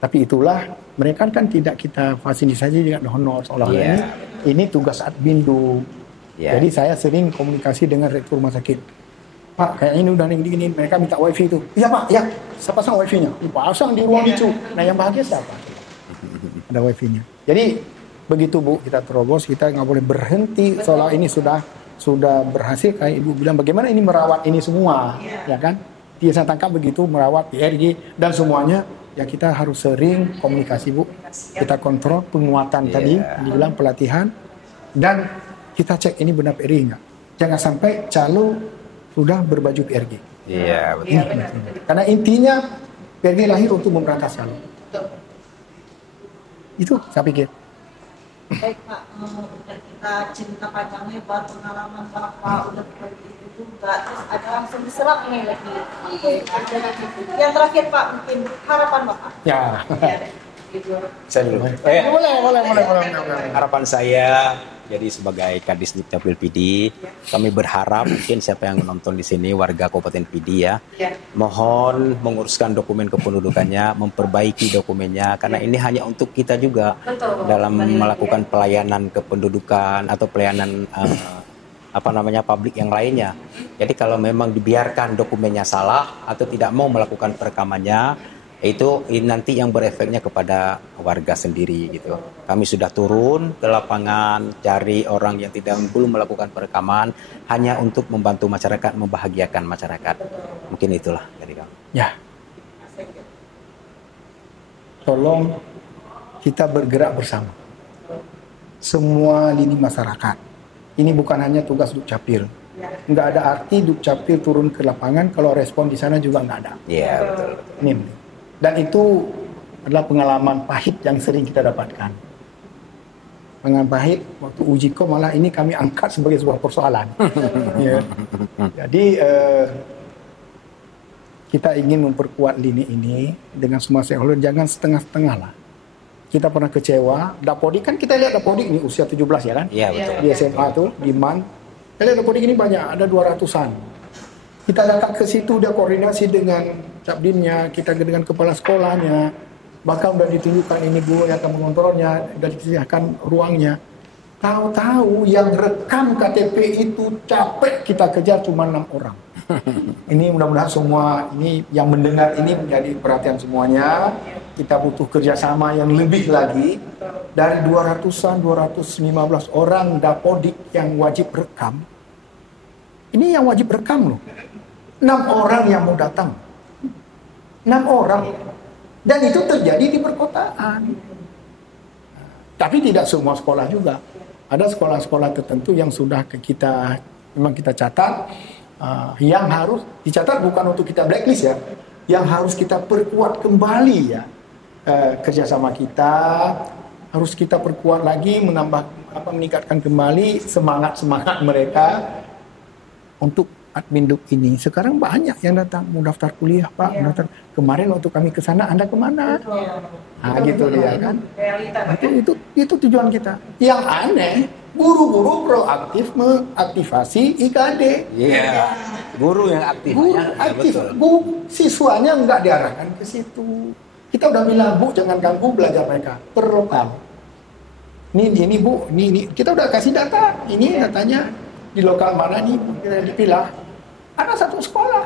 Tapi itulah mereka kan tidak kita fasilitasi dengan honor seolah-olah ini tugas admindu. Jadi saya sering komunikasi dengan rektor rumah sakit. Pak, kayak ini udah gini, mereka minta wifi itu. Iya Pak, ya. Saya pasang wifi-nya. Dipasang di ruang dicu. Nah yang bahagia siapa? Ada wifi-nya. Jadi begitu Bu, kita terobos, kita nggak boleh berhenti seolah ini sudah berhasil. Kayak Ibu bilang, bagaimana ini merawat ini semua, ya kan? Dia saya tangkap begitu merawat PRG dan semuanya. Ya kita harus sering komunikasi Bu. Kita kontrol penguatan tadi, dibilang pelatihan dan kita cek ini benar PRG enggak. Jangan sampai calo sudah berbaju PRG. Betul. Karena intinya PRG lahir untuk memberantas calo. Itu saya pikir. Baik Pak, udah kita cerita panjang lebar pengalaman Bapak udah begitu juga, terus ada langsung diserap nih lagi. Yang terakhir Pak, mungkin harapan Bapak. Saya dulu. Boleh. Harapan saya jadi sebagai Kadis Dukcapil PD, kami berharap mungkin siapa yang menonton di sini warga Kabupaten PD mohon menguruskan dokumen kependudukannya, memperbaiki dokumennya karena ini hanya untuk kita juga dalam melakukan pelayanan kependudukan atau pelayanan publik yang lainnya. Jadi kalau memang dibiarkan dokumennya salah atau tidak mau melakukan perekamannya, Itu nanti yang berefeknya kepada warga sendiri gitu. Kami sudah turun ke lapangan cari orang yang belum melakukan perekaman hanya untuk membantu masyarakat, membahagiakan masyarakat. Mungkin itulah dari kami. Ya. Tolong kita bergerak bersama. Semua lini masyarakat. Ini bukan hanya tugas Dukcapil. Nggak ada arti Dukcapil turun ke lapangan kalau respon di sana juga nggak ada. Iya, betul. Ini. Dan itu adalah pengalaman pahit yang sering kita dapatkan. Pengalaman pahit waktu uji kom malah ini kami angkat sebagai sebuah persoalan. Ya. Jadi kita ingin memperkuat lini ini dengan semua stakeholder, jangan setengah-setengah lah. Kita pernah kecewa, Dapodik kan kita lihat Dapodik ini usia 17 ya kan? Iya, betul. Di SMA tuh, di MAN. Kita lihat Dapodik ini banyak, ada 200-an. Kita datang ke situ, dia koordinasi dengan Capdinnya, kita dengan kepala sekolahnya, bahkan udah ditunjukkan ini guru yang akan mengontrolnya, udah disediakan ruangnya. Tahu-tahu yang rekam KTP itu capek kita kejar cuma 6 orang. Ini mudah-mudahan semua ini yang mendengar ini menjadi perhatian semuanya. Kita butuh kerjasama yang lebih lagi. Dari 200-an, 215 orang Dapodik yang wajib rekam. Ini yang wajib rekam loh. 6 orang yang mau datang. 6 orang. Dan itu terjadi di perkotaan. Tapi tidak semua sekolah juga. Ada sekolah-sekolah tertentu yang sudah memang kita catat, yang harus dicatat bukan untuk kita blacklist ya, yang harus kita perkuat kembali ya, kerjasama kita harus kita perkuat lagi, meningkatkan kembali semangat mereka untuk admin Duk ini. Sekarang banyak yang datang mau daftar kuliah Pak, daftar. Kemarin waktu kami ke sana Anda kemana? Gitu dia kan. Itu tujuan kita. Yang aneh, guru-guru proaktif mengaktifasi IKD. Iya. Guru yang aktif. Guru aktif. Siswanya nggak diarahkan ke situ. Kita udah bilang, Bu, jangan ganggu belajar mereka. Per lokal. Ini Bu, ini kita udah kasih data. Ini datanya di lokal mana nih dipilah. Ada satu sekolah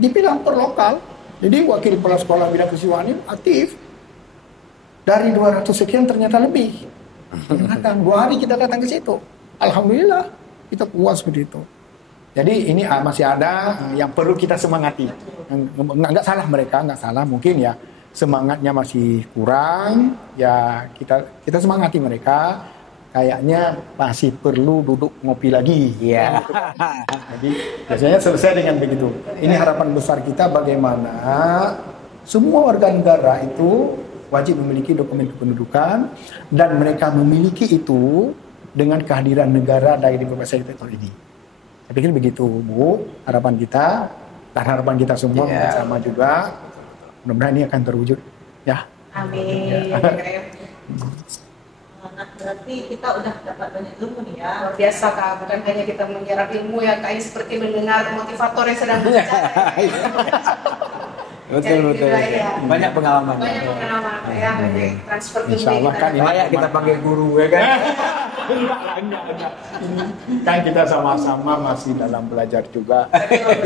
dipilah per lokal. Jadi wakil kepala sekolah bidang kejiwaan aktif. Dari 200 sekian ternyata lebih. Datang 2 hari kita datang ke situ. Alhamdulillah kita puas begitu. Jadi ini masih ada yang perlu kita semangati. Nggak salah mereka, nggak salah mungkin ya semangatnya masih kurang. Ya kita semangati mereka. Kayaknya masih perlu duduk ngopi lagi. Iya. Jadi biasanya selesai dengan begitu. Ini harapan besar kita bagaimana semua warga negara itu wajib memiliki dokumen kependudukan dan mereka memiliki itu dengan kehadiran negara dari berbagai sektor ini. Saya pikir begitu, Bu. Harapan kita dan harapan kita semua bersama juga. Mudah-mudahan ini akan terwujud. Ya. Amin. Nah, berarti kita udah dapat banyak ilmu nih ya. Luar biasa Kak, bukan hanya kita menyerap ilmu ya Kak, seperti mendengar motivator yang sedang berbicara. Betul. Ya. Banyak pengalaman. Banyak pengalaman ya, banyak transfer ilmu. Insya Allah kan Banyak kita panggil guru ya kan. Enggak. Kan kita sama-sama masih dalam belajar juga.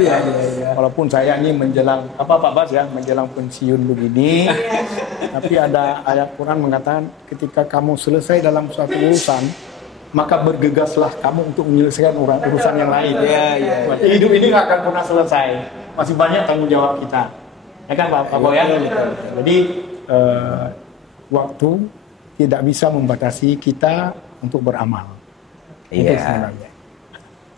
Iya. Walaupun saya ini menjelang Pak Bas ya, menjelang pensiun begini. Tapi ada ayat Quran mengatakan ketika kamu selesai dalam suatu urusan, maka bergegaslah kamu untuk menyelesaikan urusan yang lain. Iya. Berarti hidup ini nggak akan pernah selesai. Masih banyak tanggung jawab kita. Ya kan Pak Boy ya? Jadi waktu tidak bisa membatasi kita untuk beramal. Itu Iya. sebenarnya.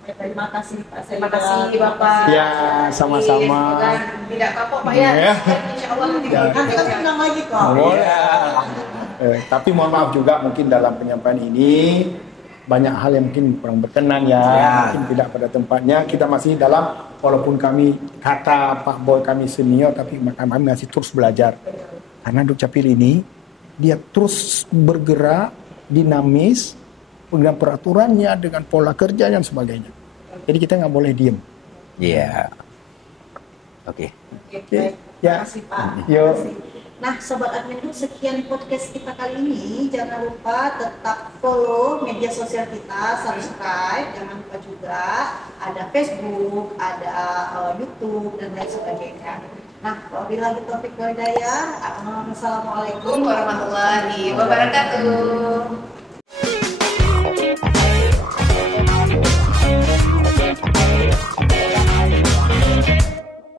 Terima kasih Pak. Terima kasih Bapak. Ya, sama-sama. Semoga tidak kapok Pak ya. Ya. Insya Allah nanti Ya. Nanti kan undang lagi kok. Boleh. Tapi mohon maaf juga mungkin dalam penyampaian ini banyak hal yang mungkin kurang berkenan ya, mungkin tidak pada tempatnya. Kita masih dalam, walaupun kami kata Pak Boy kami senior, tapi kami masih terus belajar. Karena Dukcapil ini dia terus bergerak, dinamis, dengan peraturannya, dengan pola kerja dan sebagainya. Jadi kita nggak boleh diem. Iya. Oke. Baik. Ya. Terima kasih Pak. Yuk. Nah, Sobat Admin Duk, sekian podcast kita kali ini. Jangan lupa tetap follow media sosial kita, subscribe. Jangan lupa juga ada Facebook, ada YouTube, dan lain sebagainya. Nah, wabillahi taufiq wal hidayah. Assalamualaikum Assalamualaikum warahmatullahi wabarakatuh.